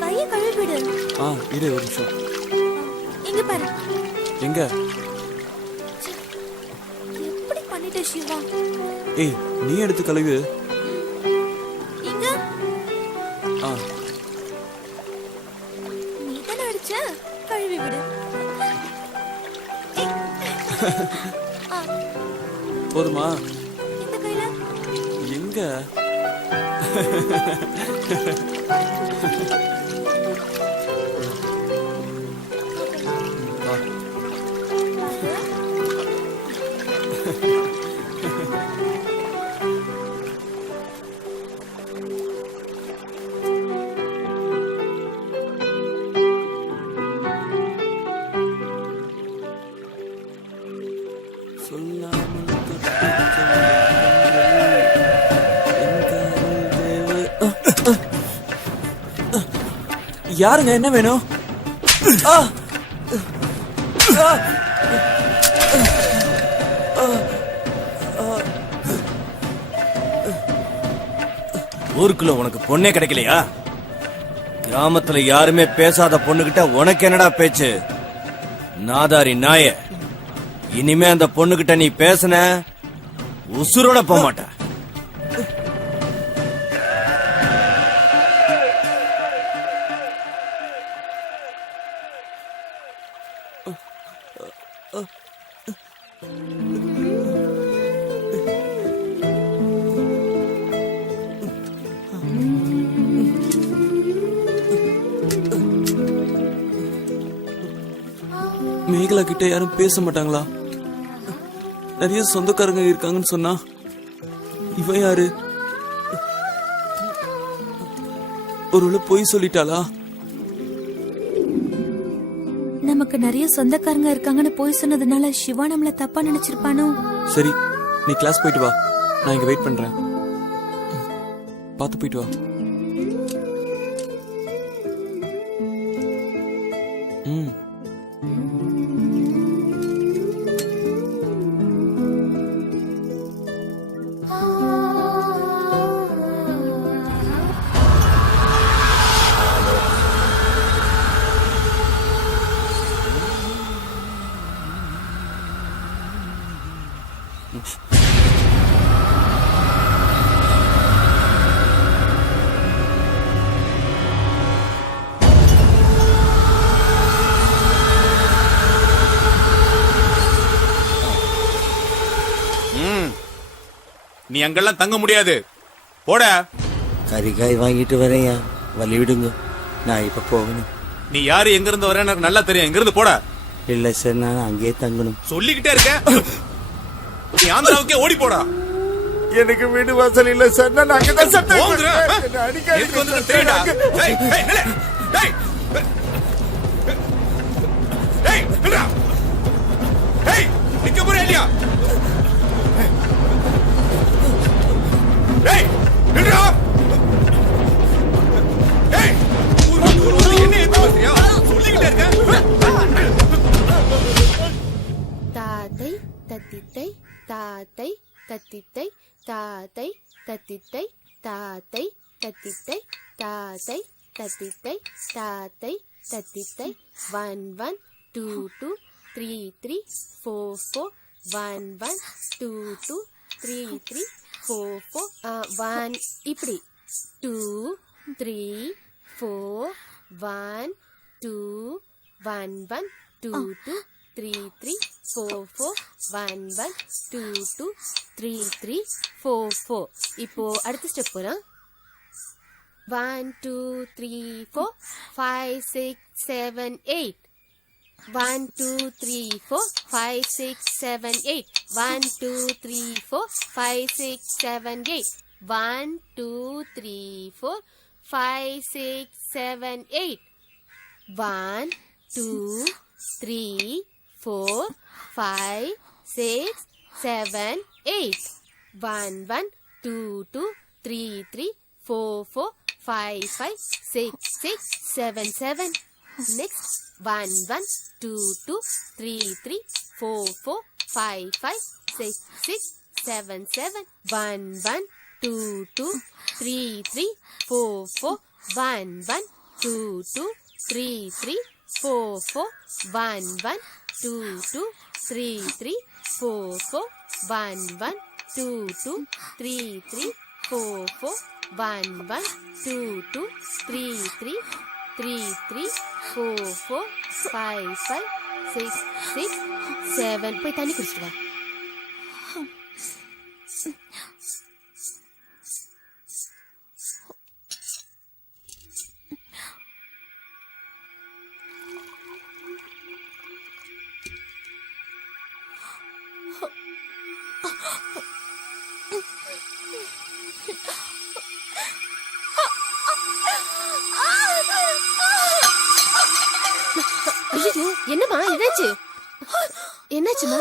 கையை கழுவிடு. இரு ஒரு நிமிஷம். இங்க பாரு. எங்க? எப்படி பண்ணிட்ட சிவா? ஏய், நீ எடுத்து கழுவு. இங்க. நீ தான அடிச்ச, கழுவி விடு. போதுமா? இந்த கையில. எங்க? யாருங்க, என்ன வேணும்? ஊருக்குள்ள உனக்கு பொண்ணே கிடைக்கலையா? கிராமத்துல யாருமே பேசாத பொண்ணுகிட்ட உனக்கு என்னடா பேச்சு? நாதாரி நாய, இனிமே அந்த பொண்ணுகிட்ட நீ பேசுன உசுரோட போக மாட்ட. மேகலா கிட்ட யாரும் பேச மாட்டாங்களா? நிறைய சொந்தக்காரங்க இருக்காங்கன்னு சொன்னா இவன் யாரு? ஒருவேளை பொய் சொல்லிட்டாளா? நமக்கு நிறைய சொந்தக்காரங்க இருக்காங்கன்னு போய் சொன்னதுனால சிவா நம்மள தப்பா நினைச்சிருப்பானோ? சரி, நீ கிளாஸ் போயிட்டு வா, நான் இங்க வெயிட் பண்றேன். பார்த்து போயிட்டு வா. ம். நீ அங்கெல்லாம் தங்க முடியாது, போட. கறிக்காய் வாங்கிட்டு வரேன், வழி விடுங்க, நான் இப்ப போகணும். நீ யாரு, எங்க இருந்து வரேன்னு எனக்கு நல்லா தெரியும். எங்க இருந்து போட. இல்ல சார், நான் அங்கேயே தங்கணும். சொல்லிக்கிட்டே இருக்க, நீ ஆந்திராவுக்கே ஓடி போடா. எனக்கு வீடு வாசல் இல்ல சார், நான் அங்கதான் சார் நிக்க போற இல்லையா? தாத்தை தத்தித்தை தாத்தை தத்தித்தை தாத்தை தத்தித்தை தாத்தை தத்தித்தை தாத்தை தத்தித்தை தாத்தை தத்தித்தை 1 1 2 2 3 3 4 4 1 1 2 2 3 3 4 4 1 இப்படி 2 3 4 1 2 1 1 2 2 3 3 4 4 1 1 2 2 3 3 4 4. இப்போ அடுத்த ஸ்டெப் போலாம். 1 2 3 4 5 6 7 8. 1 2 3 4 5 6 7 8. 1 2 3 4 5 6 7 8. 1 2 3 4 5 6 7 8. 1 2 3 4 5 6 7 8. 1 1 2 2 3 3 4 4 5 5 6 6 7 7. Next 1 1 2 2 3 3 4 4 5 5 6 6 7 7. 1 1 2 2 3 3 4 4 1 1 2 2 3 3 4 4 1 1 2 2 3 3 4 4 1 1 2 2 3 3 4 4 1 1 2 2 3 3 3 3 4 4 5 5 6 6 7. போய் தண்ணி குடிச்சிட்டு வா. ஐயோ, என்னம்மா என்னாச்சு? என்னாச்சுமா?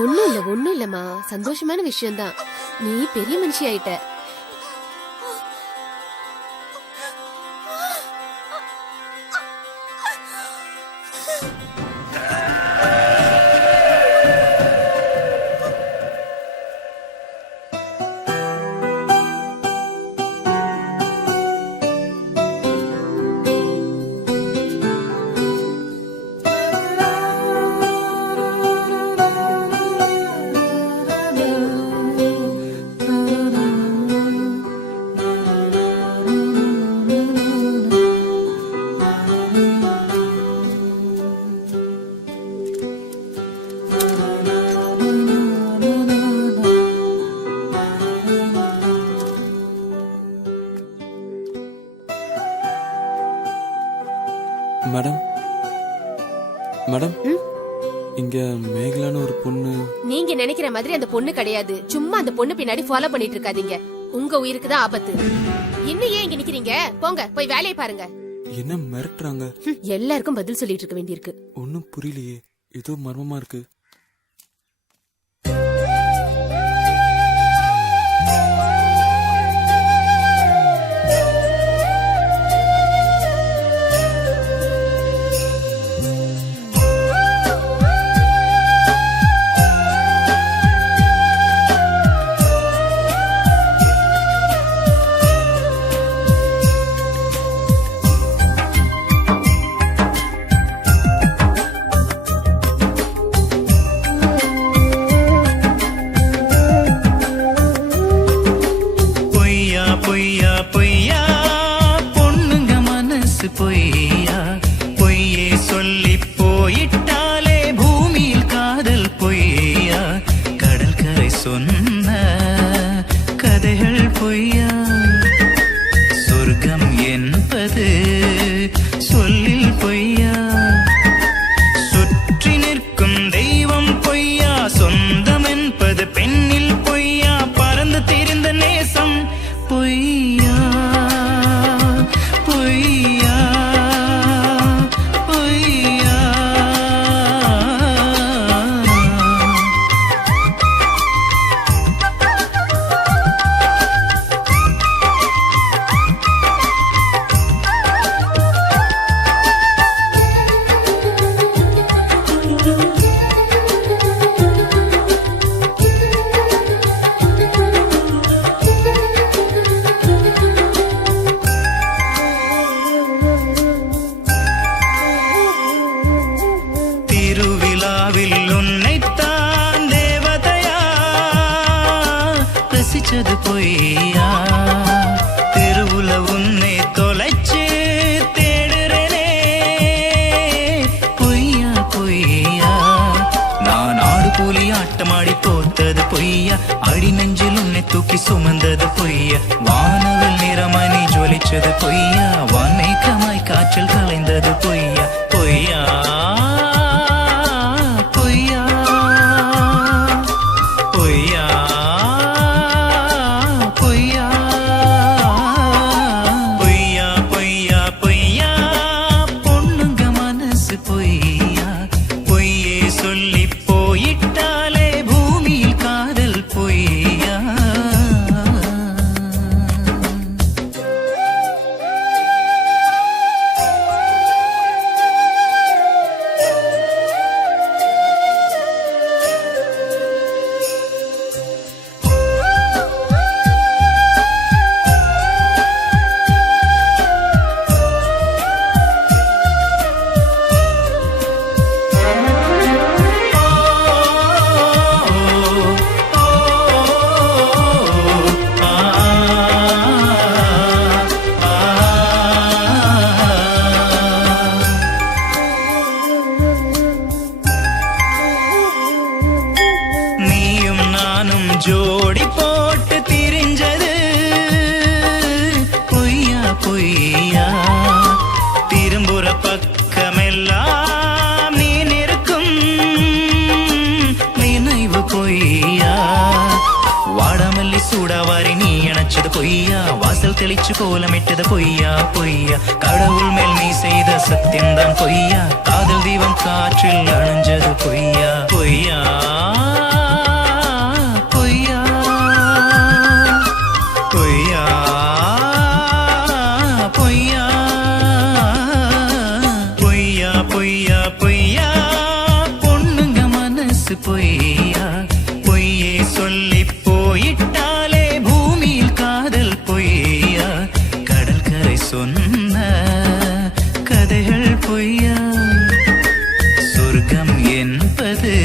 ஒண்ணும் இல்லம்மா, சந்தோஷமான விஷயம்தான். நீ பெரிய மனுஷி ஆயிட்ட. மேடம் மேடம் இங்க மேகலான்னு ஒரு பொண்ணு. நீங்க நினைக்கிற மாதிரி அந்த பொண்ணு கிடையாது. சும்மா அந்த பொண்ணு பின்னாடி ஃபாலோ பண்ணிட்டு இருக்காதீங்க. உங்க உயிருக்கு தான் ஆபத்து. இன்னும் ஏன் இங்க நிக்கிறீங்க? போங்க, போய் வேலையை பாருங்க. என்ன மிரட்டுறாங்க? எல்லாருக்கும் பதில் சொல்லிட்டு இருக்க வேண்டியிருக்கு. ஒன்னும் புரியலையே, ஏதோ மர்மமா இருக்கு. சொர்க்கம் என்பது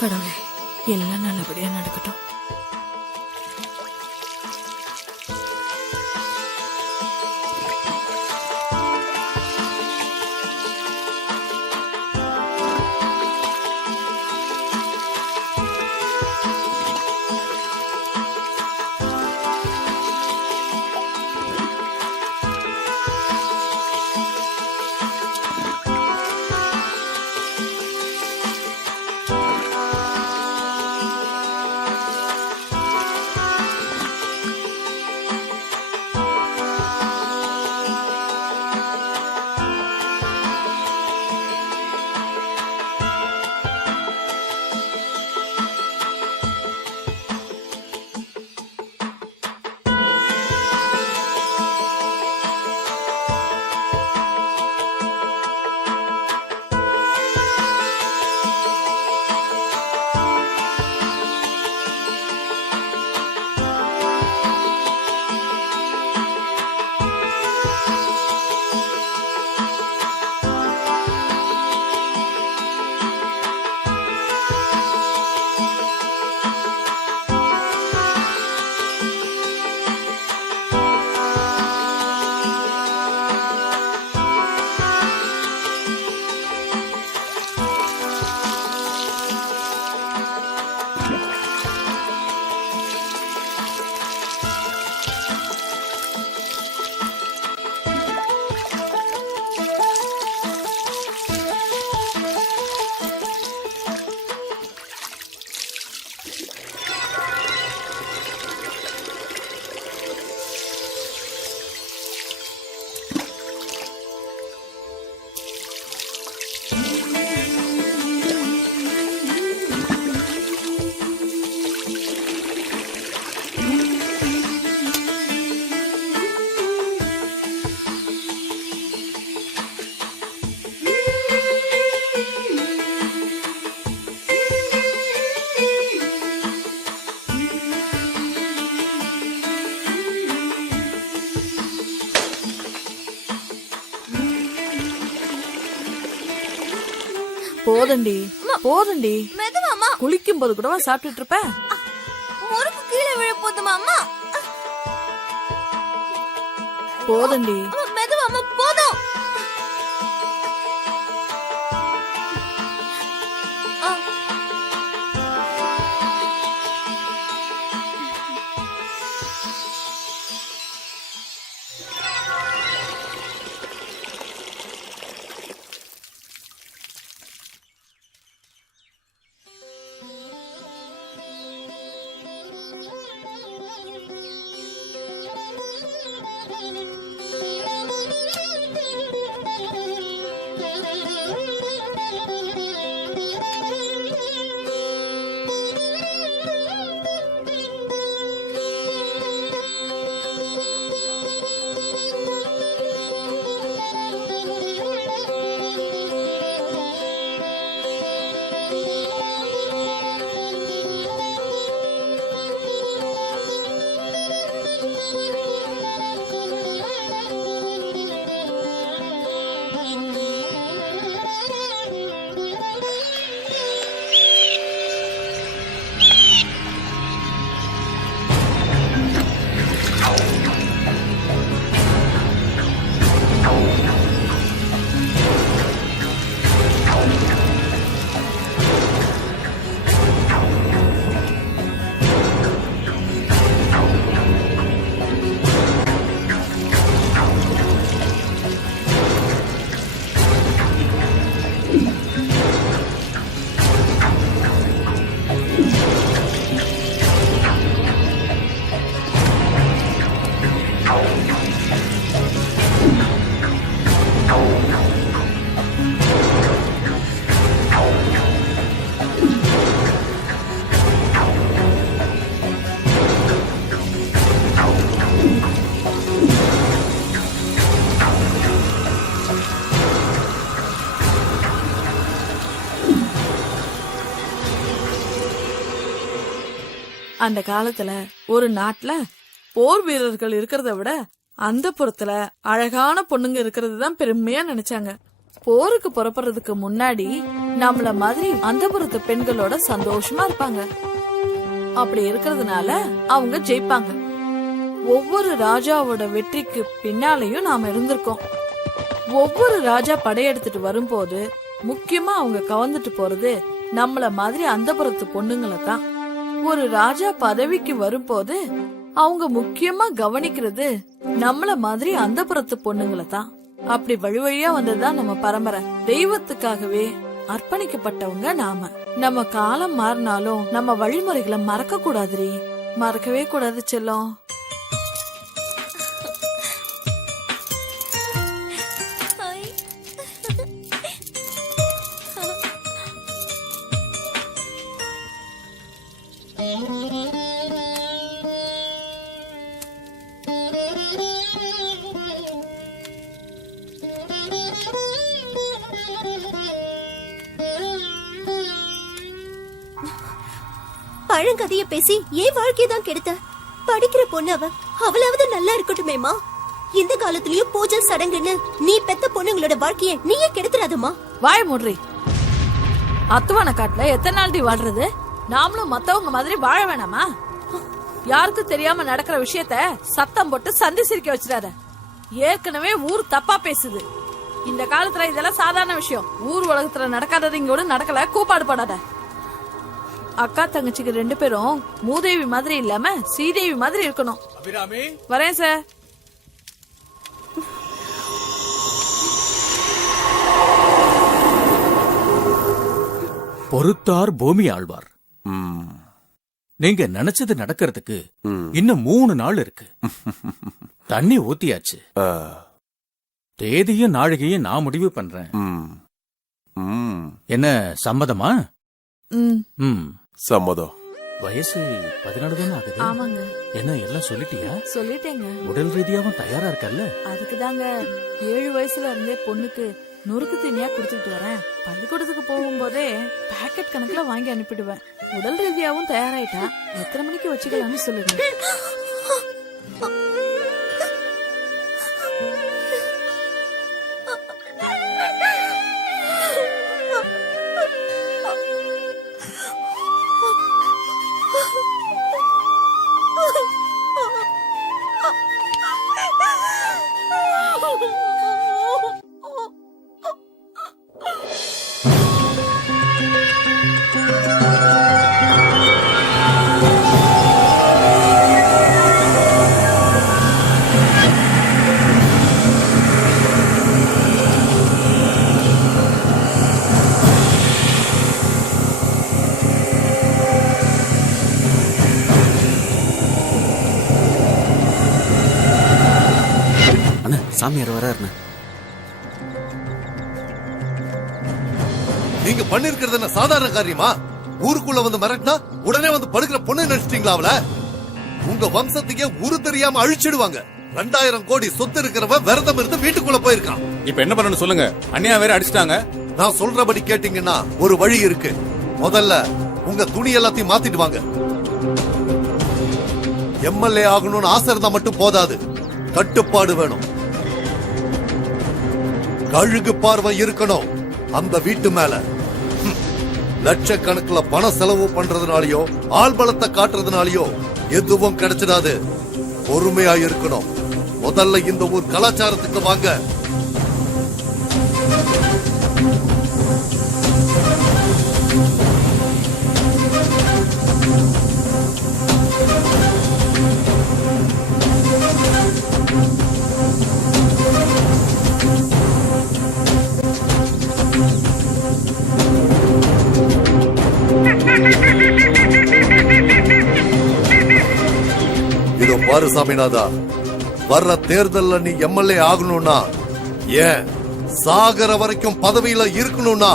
கடவுளே, எல்லாம் நல்லபடியா நடக்கட்டும். போதண்டி போதண்டி, மெதுவாமா. குளிக்கும் போது கூடவா சாப்பிட்டுட்டு இருப்ப? முறுக்கு கீழே விழ போதுமாமா. போதண்டி, மெதுவாமா, போதும். அந்த காலத்துல ஒரு நாட்டுல போர் வீரர்கள் இருக்கிறத விட அந்த புறத்துல அழகான பொண்ணுங்க இருக்கிறது தான் பெருமையா நினைச்சாங்க. போருக்கு புறப்படுறதுக்கு முன்னாடி நம்மள மாதிரி அந்தபுரத்து பெண்களோட சந்தோஷமா இருப்பாங்க. அப்படி இருக்கிறதுனால அவங்க ஜெயிப்பாங்க. ஒவ்வொரு ராஜாவோட வெற்றிக்கு பின்னாலையும் நாம இருந்திருக்கோம். ஒவ்வொரு ராஜா படையெடுத்துட்டு வரும்போது முக்கியமா அவங்க கவர்ந்துட்டு போறது நம்மள மாதிரி அந்தபுரத்து பொண்ணுங்களை தான். ஒரு ராஜா பதவிக்கு வரும்போது அவங்க முக்கியமா கவனிக்கிறது நம்மள மாதிரி அந்தபுரத்து பொண்ணுங்களை தான். அப்படி வழி வழியா வந்ததுதான் நம்ம பரம்பரை. தெய்வத்துக்காகவே அர்ப்பணிக்கப்பட்டவங்க நாம. நம்ம காலம் மாறினாலும் நம்ம வழிமுறைகளை மறக்க கூடாதுரி. மறக்கவே கூடாது செல்லம். பழங்கதைய பேசி ஏன் வாழ்க்கையதான் கெடுத்த? படிக்கிற பொண்ணு அவளாவது நல்லா இருக்கட்டுமேமா. இந்த காலத்திலயும் பூஜை சடங்குன்னு நீ பெத்த பொண்ணுங்களோட வாழ்க்கைய நீயே கெடுத்துறாதம்மா. வாய் மூடுறி. அத்துவான காட்டுல எத்தனை நாள் வாழ்றது? நாமளும் மத்தவங்க மாதிரி வாழ வேணாமா? யாருக்கும் தெரியாம நடக்கிற விஷயத்த சத்தம் போட்டு சந்தி சிரிக்க வச்சிடாத. ஏற்கனவே ஊர் தப்பா பேசுது. இந்த காலத்துல இதெல்லாம் சாதாரண விஷயம். ஊர் உலகத்துல நடக்காதது இங்க நடக்கல. கூப்பாடு படாத. அக்கா தங்கச்சிக்கு 2 பேரும் மூதேவி மாதிரி இல்லாம ஸ்ரீதேவி மாதிரி இருக்கணும். வரேன் சார். பொறுத்தார் பூமி ஆழ்வார். நீங்க நினைச்சது நடக்கிறதுக்கு இன்னும் 3 நாள் இருக்கு. தண்ணி ஊத்தியாச்சு. தேதியும் நாழிகையும் நான் முடிவு பண்றேன். என்ன சம்மதமா? சம்மதம். வயசு 14 தானே ஆகுது. ஆமாங்க. என்ன எல்லாம் சொல்லிட்டியா? சொல்லிட்டேங்க. உடல் ரீதியாவும் தயாரா இருக்கல்ல? அதுக்கு தாங்க 7 வயசுல இருந்தே பொண்ணுக்கு நொறுக்கு தீனியா குடுத்துட்டு வரேன். பள்ளிக்கூடத்துக்கு போகும்போதே பாக்கெட் கணக்குல வாங்கி அனுப்பிடுவேன். உடல் ரீதியாவும் தயாராயிட்டா எத்தனை மணிக்கு வச்சுக்கலாம்னு சொல்லுங்க. சாமியார் வராருண்ண. நீங்க பண்ணிருக்கிறது என்ன சாதாரண காரியமா? ஊருக்குள்ள வந்து மிரட்டினா உடனே வந்து படுக்கிற பொண்ணு நினைச்சிட்டீங்களா அவள? உங்க வம்சத்துக்கே உரு தெரியாம அழிச்சிடுவாங்க. 2000 கோடி சொத்து இருக்கிறவன் விரதம் இருந்து வீட்டுக்குள்ள போயிருக்கான். இப்ப என்ன பண்ணணும் சொல்லுங்க. அண்ணியா வேற அடிச்சிட்டாங்க. நான் சொல்றபடி கேட்டீங்கன்னா ஒரு வழி இருக்கு. முதல்ல உங்க துணி எல்லாத்தையும் மாத்திட்டு வாங்க. எம்எல்ஏ ஆகணும்னு ஆசை இருந்தா மட்டும் போதாது, கட்டுப்பாடு வேணும். கழுகு பார்வை இருக்கணும் அந்த வீட்டு மேல. லட்சக்கணக்கில் பண செலவு பண்றதுனாலயோ ஆள் பலத்தை காட்டுறதுனாலயோ எதுவும் கிடைச்சிடாது. பொறுமையா இருக்கணும். முதல்ல இந்த ஊர் கலாச்சாரத்துக்கு வாங்க. இதோ பாரு சாமிநாதா, வர்ற தேர்தல்ல நீ எம்எல்ஏ ஆகணும்னா, ஏன் சாகர வரைக்கும் பதவியில இருக்கணும்னா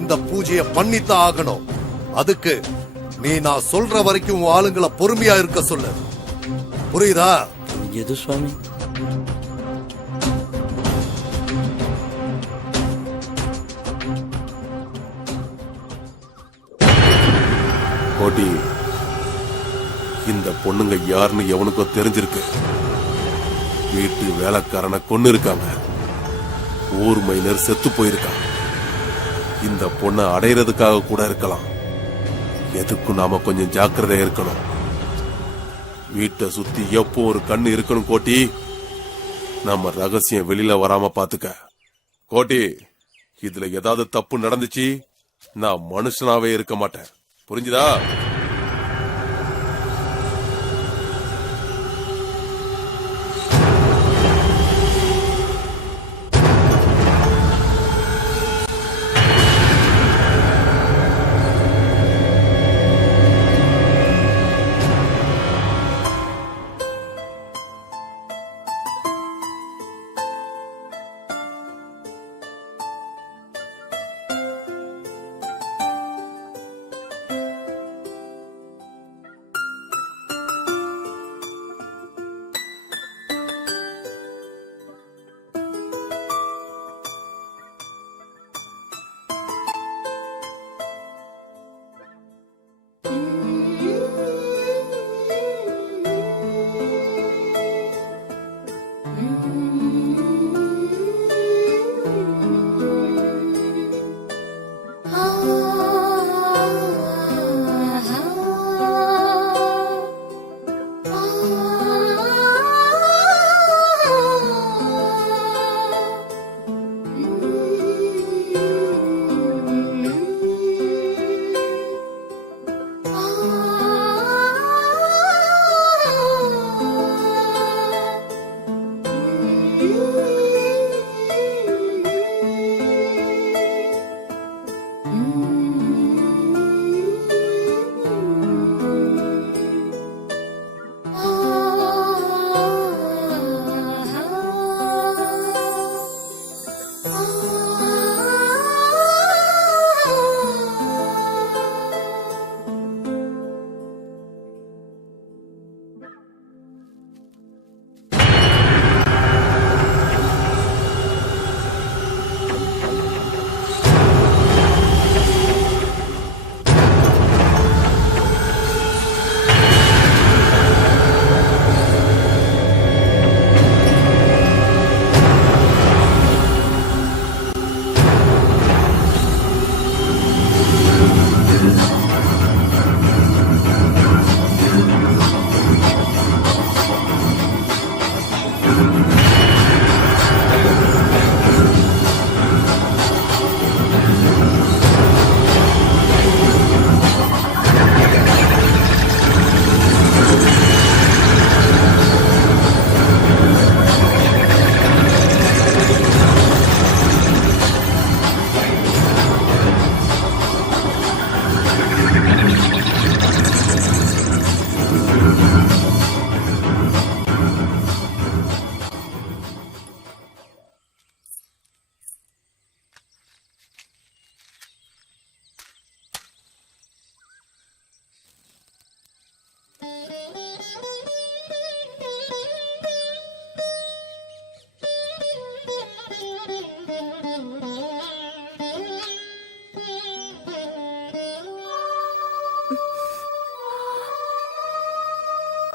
இந்த பூஜைய பண்ணித்தான் ஆகணும். அதுக்கு நீ நான் சொல்ற வரைக்கும் ஆளுங்களை பொறுமையா இருக்க சொல்லு. புரியுதா? எது சுவாமி? கோட்டி, இந்த பொண்ணுங்க யாருன்னு எவனுக்கோ தெரிஞ்சிருக்கு. வீட்டு வேலைக்காரனை கொன்னு இருக்காங்க. ஊர் மைனர் செத்து போயிருக்கான். இந்த பொண்ணை அடையிறதுக்காக கூட இருக்கலாம். எதுக்கும் நாம கொஞ்சம் ஜாக்கிரதையா இருக்கணும். வீட்டை சுத்தி எப்போ ஒரு கண்ணு இருக்கணும் கோட்டி. நம்ம ரகசியம் வெளியில வராம பாத்துக்க கோட்டி. இதுல ஏதாவது தப்பு நடந்துச்சு நான் மனுஷனாவே இருக்க மாட்டேன். புரிஞ்சுதா?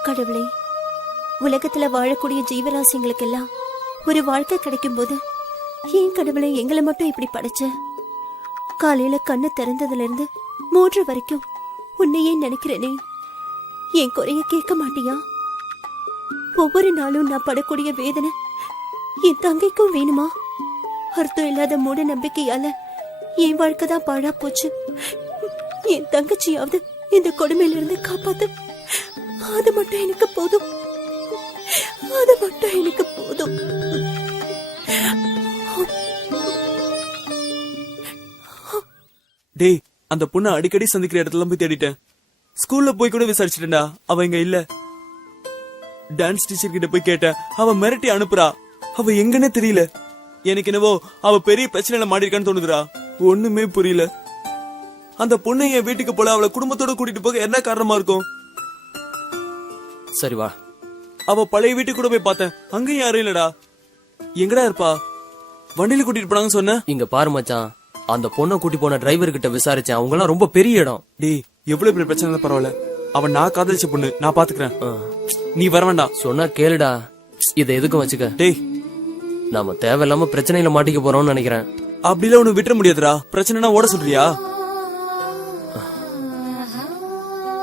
கடவுளே, உலகத்துல வாழக்கூடிய ஜீவராசிங்களுக்கெல்லாம் ஒரு வாழ்க்கை கிடைக்கும் போது ஏன் கடவுளை எங்களை மட்டும் இப்படி படைச்ச? காலையில கண்ணு திறந்ததுல இருந்து 3 வரைக்கும் உன்னையே நினைக்கிறேனே, என் குறைய கேட்க மாட்டியா? ஒவ்வொரு நாளும் நான் படக்கூடிய வேதனை என் தங்கைக்கும் வேணுமா? அர்த்தம் இல்லாத மூட நம்பிக்கையால என் வாழ்க்கை தான் பாழா போச்சு. என் தங்கச்சியாவது இந்த கொடுமையில இருந்து காப்பாத்து. அது மட்டும் எனக்கு போதும். அது மட்டும் எனக்கு போதும். டேய், அந்த பொண்ணை அடிக்கடி சந்திக்கிற இடத்துல போய் தேடிட்டேன். ஸ்கூல்ல போய் கூட விசாரிச்சிட்டேன்டா, அவ இங்க இல்ல. டான்ஸ் டீச்சர் கிட்ட போய் கேட்டேன், அவ மிரட்டி அனுப்புறா. அவ எங்கன்னே தெரியல. எனக்கு என்னவோ அவ பெரிய பிரச்சனையில மாட்டிருக்கான்னு தோணுதுடா. ஒண்ணுமே புரியல. அந்த பொண்ணை என் வீட்டுக்கு போல அவளை குடும்பத்தோட கூட்டிட்டு போக என்ன காரணமா இருக்கும்? சரி வா. அவ பழைய வீட்டுக்கு கூட போய் பார்த்தேன், அங்கேயும் யாரும் இல்லடா. எங்கடா இருப்பா? வண்டியில கூட்டிட்டு போனாங்கன்னு சொன்ன. இங்க பாரு மச்சான், அந்த பொண்ணை கூட்டி போன டிரைவர் கிட்ட விசாரிச்சேன். அவங்க எல்லாம் ரொம்ப பெரிய இடம். டேய், எவ்வளவு பெரிய பிரச்சனை பரவாயில்ல. அவன் நான் காதலிச்ச பொண்ணு, நான் பாத்துக்கிறேன். நீ வர வேண்டாம். சொன்னா கேளுடா, இதை எதுக்கும் வச்சுக்க. டேய், நாம தேவையில்லாம பிரச்சனையில மாட்டிக்க போறோம்னு நினைக்கிறேன். அப்படிலாம் ஒண்ணு விட்டுற முடியாதுடா. பிரச்சனைனா ஓட சொல்றியா?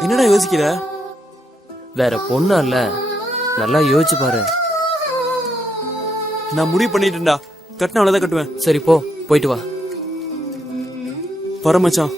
என்னடா யோசிக்கிற? வேற பொண்ணு இல்ல, நல்லா யோசிச்சு பாரு. நான் முடிவு பண்ணிட்டேன்டா. கட்டின அவ்வளவுதான் கட்டுவேன். சரி போ, போயிட்டு வா. பரமச்சான்.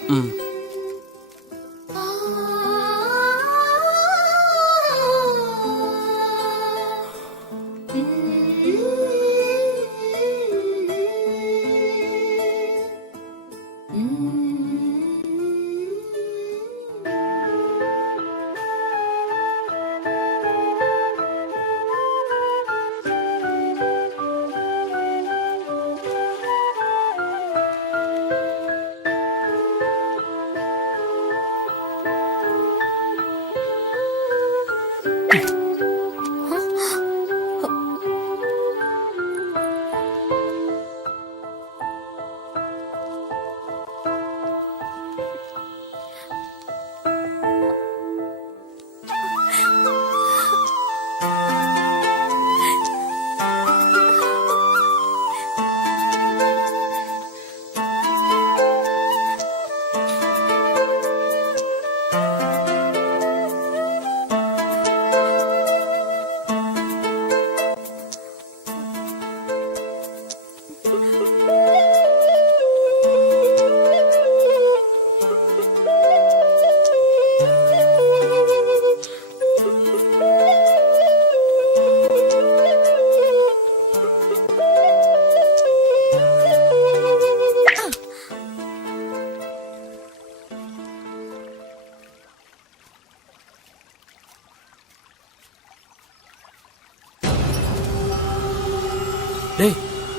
டேய்,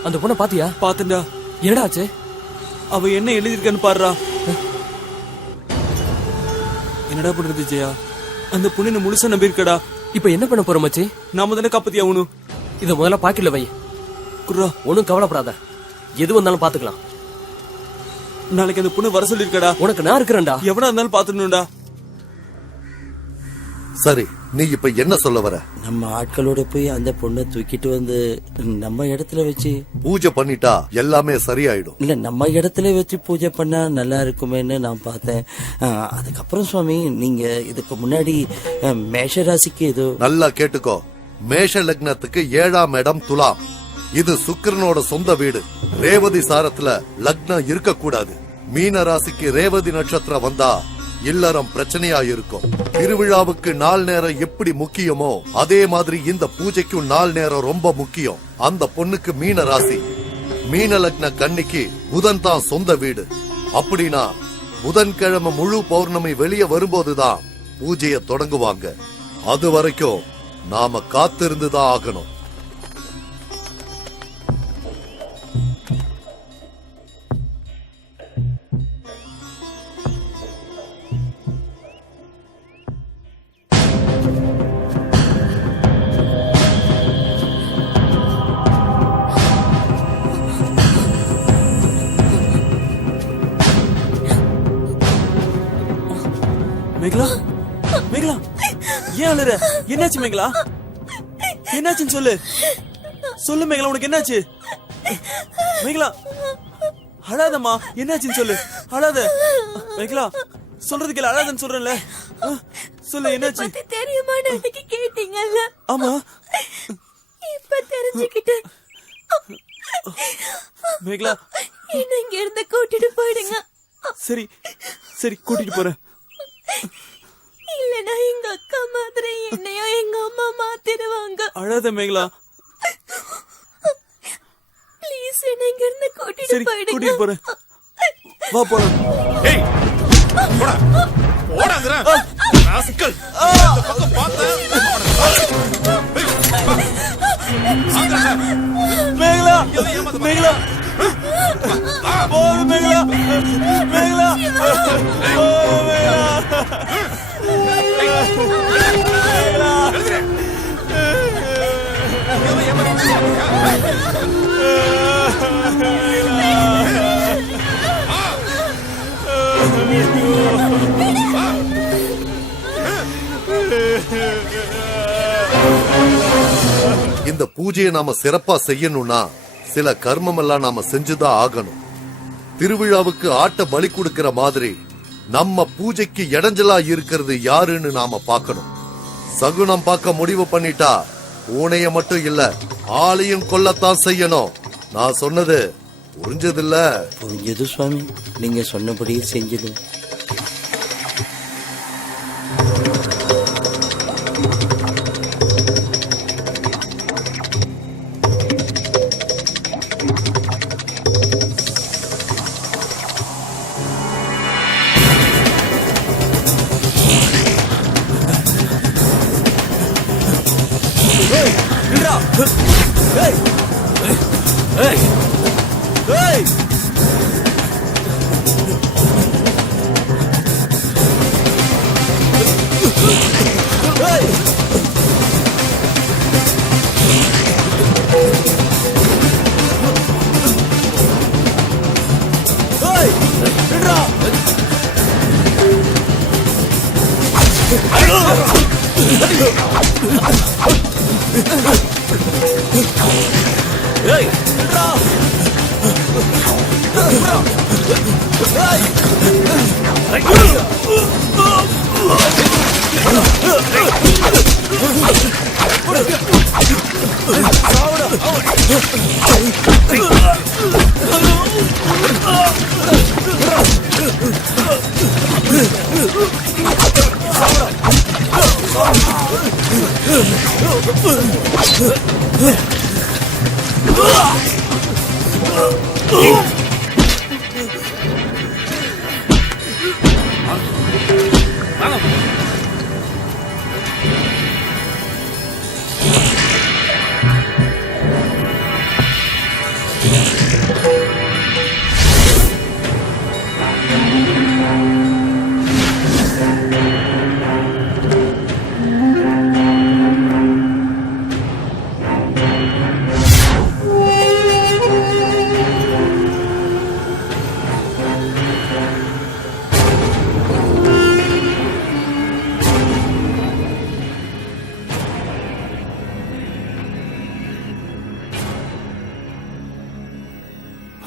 அந்த பொண்ணை பாத்தியா? பாத்துண்டா. என்னடா ஆச்சு? அவ என்ன எழுதிருக்கான்னு பாருடா. என்னடா பண்றது ஜெயா? அந்த பொண்ணு முழுசா நம்பியிருக்கடா. இப்ப என்ன பண்ண போற மச்சி? நாம தானே காப்பாத்தி ஆகணும். இத முதல்ல பாக்கெட்ல வை. குர்ரா, ஒன்னும் கவலைப்படாத, எது வந்தாலும் பாத்துக்கலாம். நாளைக்கு அந்த பொண்ணு வர சொல்லிருக்கடா. உனக்கு நான் இருக்கிறேன்டா. எவனா இருந்தாலும் பாத்துடணும்டா. சரி, நீ இப்ப என்ன சொல்ல வர? நம்ம ஆட்களோட போய் அந்த பொண்ணை தூக்கிட்டு வந்து நம்ம இடத்துல வச்சு பூஜை பண்ணிட்டா எல்லாமே சரியாயிடும். இல்ல, நம்ம இடத்துல வச்சு பூஜை பண்ணா நல்லா இருக்குமேன்னு நான் பார்த்தேன். அதுக்கப்புறம் சுவாமி, நீங்க இதுக்கு முன்னாடி மேஷ ராசிக்கு ஏதோ... நல்லா கேட்டுக்கோ. மேஷ லக்னத்துக்கு 7ஆம் இடம் துலாம். இது சுக்கிரனோட சொந்த வீடு. ரேவதி சாரத்துல லக்னம் இருக்க கூடாது. மீன ராசிக்கு ரேவதி நட்சத்திரம் வந்தா இல்லறம் பிரச்சனையா இருக்கும். திருவிழாவுக்கு நாள் நேரம் எப்படி முக்கியமோ அதே மாதிரி இந்த பூஜைக்கும் நாள் நேரம் ரொம்ப முக்கியம். அந்த பொண்ணுக்கு மீன ராசி, மீன லக்ன கன்னிக்கு புதன் தான் சொந்த வீடு. அப்படின்னா புதன்கிழமை முழு பௌர்ணமி வெளியே வரும்போதுதான் பூஜைய தொடங்குவாங்க. அது வரைக்கும் நாம காத்திருந்துதான் ஆகணும். மேகலா, மேகலா, ஏன் அழுற? என்னாச்சு மேகலா? என்னாச்சுன்னு சொல்லு. சொல்லு மேகலா, உனக்கு என்னாச்சு? மேகலா, அழாதம்மா. என்னாச்சுன்னு சொல்லு. அழாத மேகலா. சொல்றதுக்கு அழாதன்னு சொல்றேன்ல. சொல்லு, என்னாச்சு? தெரியுமா, அன்னைக்கு கேட்டீங்கல்ல? ஆமா, இப்ப தெரிஞ்சுக்கிட்டேன். மேகலா, என்ன இங்க இருந்து கூட்டிட்டு போயிடுங்க. சரி சரி, கூட்டிட்டு போறேன். இல்லனா எங்க அக்கா மாதிரி என்னையும் எங்க அம்மா மாத்திடுவாங்க. அழாத மேகலா. ப்ளீஸ், என்ன இங்க இருந்து கூட்டிட்டு போயிடுங்க. கூட்டிட்டு போறேன். வா போலாம். ஏய், போடா போடாங்கற ராஸ்கல். இந்த பக்கம் பாத்த மேகலா, மேகலா, போடு மேகலா, மேகலா, போடு மேகலா, இந்த பூஜையை நாம சிறப்பா செய்யணும்னா சில கர்மம் எல்லாம் நாம செஞ்சுதான் ஆகணும். திருவிழாவுக்கு ஆட்ட பலி கொடுக்கிற மாதிரி நம்ம பூஜைக்கு இடைஞ்சலா இருக்கிறது யாருன்னு நாம பார்க்கணும். சகுனம் பார்க்க முடிவு பண்ணிட்டா பூனைய மட்டும் இல்ல ஆளையும் கொல்லத்தான் செய்யணும். நான் சொன்னது புரிஞ்சதில்ல? புரிஞ்சது சுவாமி, நீங்க சொன்னபடியே செஞ்சிடும்.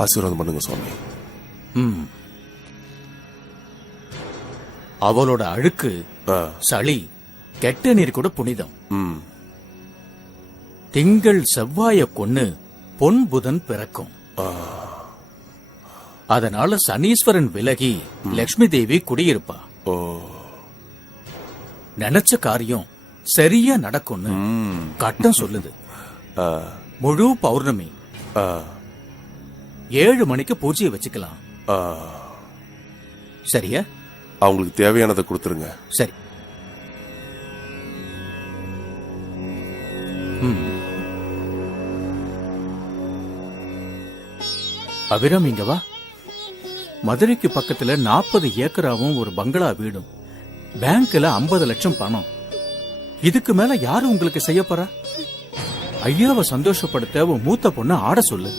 ஆசீர்வாதம் பண்ணுங்க சுவாமி. அவளோட அழுக்கு, சளி, கெட்ட நீர் கூட புனிதம். திங்கள் செவ்வாய கொன்னு பொன் புதன் பிறக்கும். அதனால சனீஸ்வரன் விலகி லட்சுமி தேவி குடியிருப்பா. நினைச்ச காரியம் சரியா நடக்கும்னு கட்டம் சொல்லுது. முழு பௌர்ணமி 7 மணிக்கு பூஜையை வச்சுக்கலாம். சரியா? அவங்களுக்கு தேவையானதை கொடுத்துருங்க. சரி. அபிராம், இங்க வா. மதுரைக்கு பக்கத்துல 40 ஏக்கராவும் ஒரு பங்களா வீடும், பேங்க்ல 50 லட்சம் பணம். இதுக்கு மேல யாரு உங்களுக்கு செய்ய போறா? ஐயாவை சந்தோஷப்படுத்த உன் மூத்த பொண்ணு ஆட சொல்லு.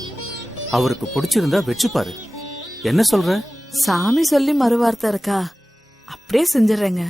அவருக்கு பிடிச்சிருந்தா வச்சுப்பாரு. என்ன சொல்ற? சாமி சொல்லி மறுவார்த்தை இருக்கா? அப்படியே செஞ்சிடறேங்க.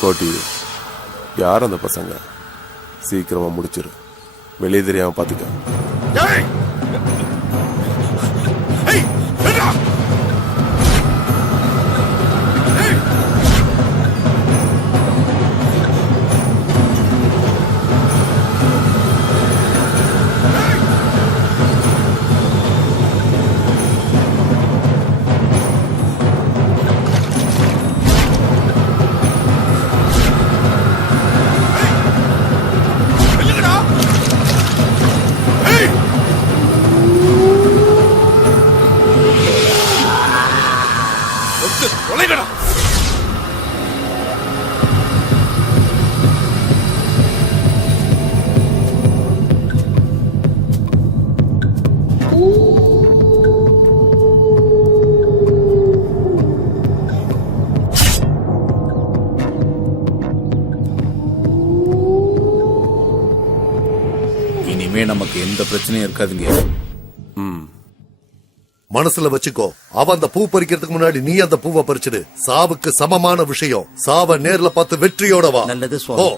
கோட்டி, யார் அந்த பசங்க? சீக்கிரமா முடிச்சிரு, வெளியே தெரியாம பாத்துக்க. இனிமே நமக்கு எந்த பிரச்சனையும் இருக்காதுங்க. மனசுல வச்சுக்கோ, அவன் அந்த பூ பறிக்கிறதுக்கு முன்னாடி நீ அந்த பூவை பறிச்சிடு. சாவுக்கு சமமான விஷயம். சாவ நேர்ல பார்த்து வெற்றியோட வா. நல்லது சுவாமி.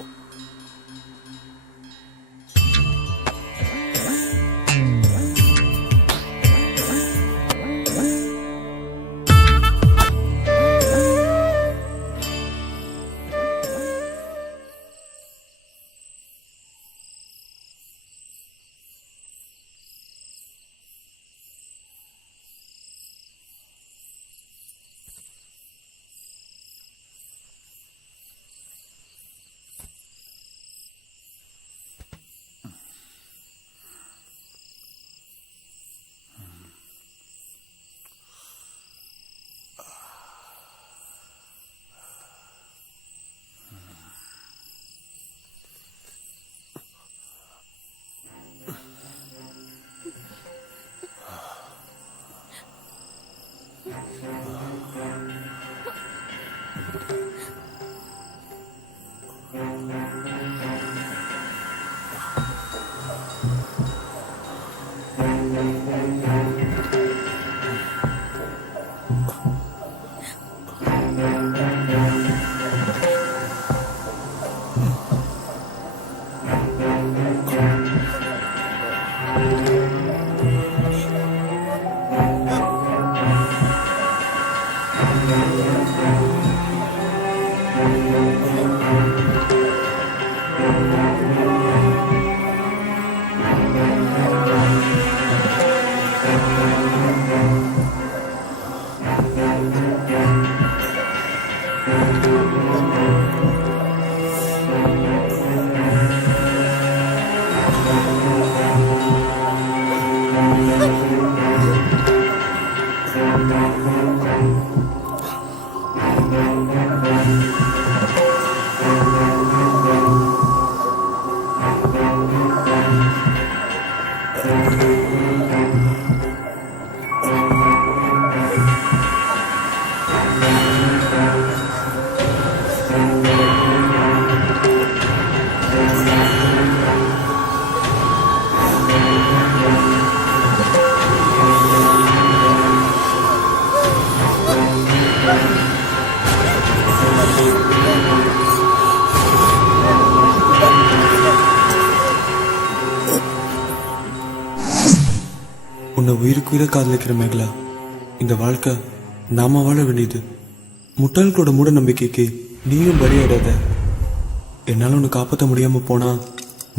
உன்னை உயிருக்குயிர காதலிக்கிற மேகலா, இந்த வாழ்க்கை நாம வாழ வேண்டியது. முட்டாள்களோட மூட நம்பிக்கைக்கு நீயும் பலியாடாத. என்னால உன்னை காப்பாற்ற முடியாம போனா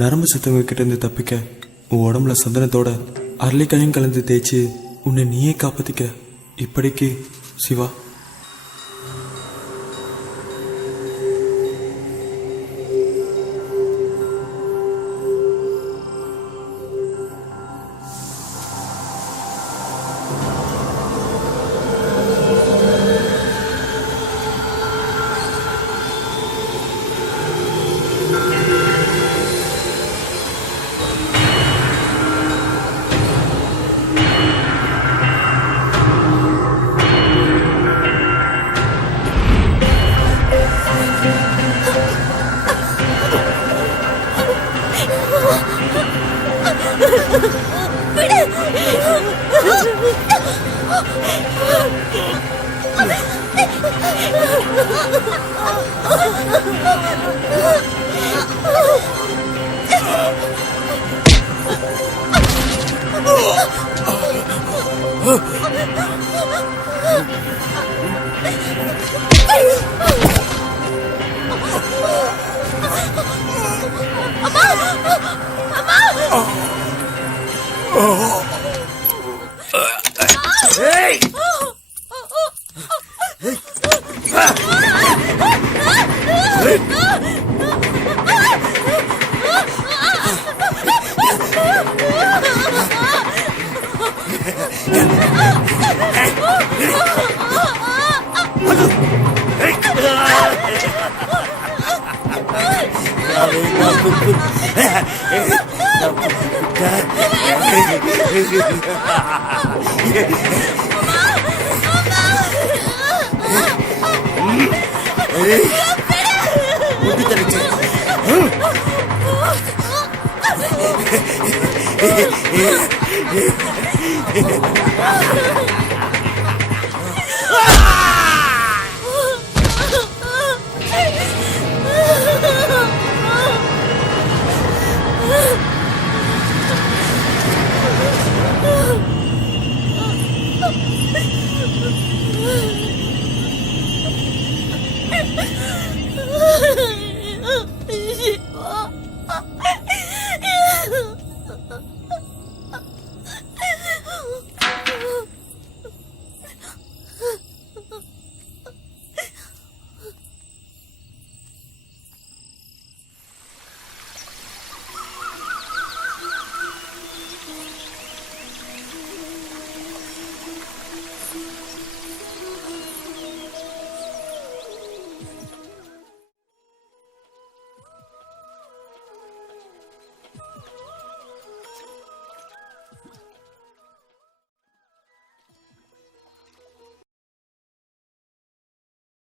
நரம்பு சத்தவங்க கிட்ட இருந்து தப்பிக்க உன் உடம்புல சந்தனத்தோட அரளிக்காயும் கலந்து தேய்ச்சி உன்னை நீயே காப்பாத்திக்க. இப்படிக்கு சிவா, ஏய்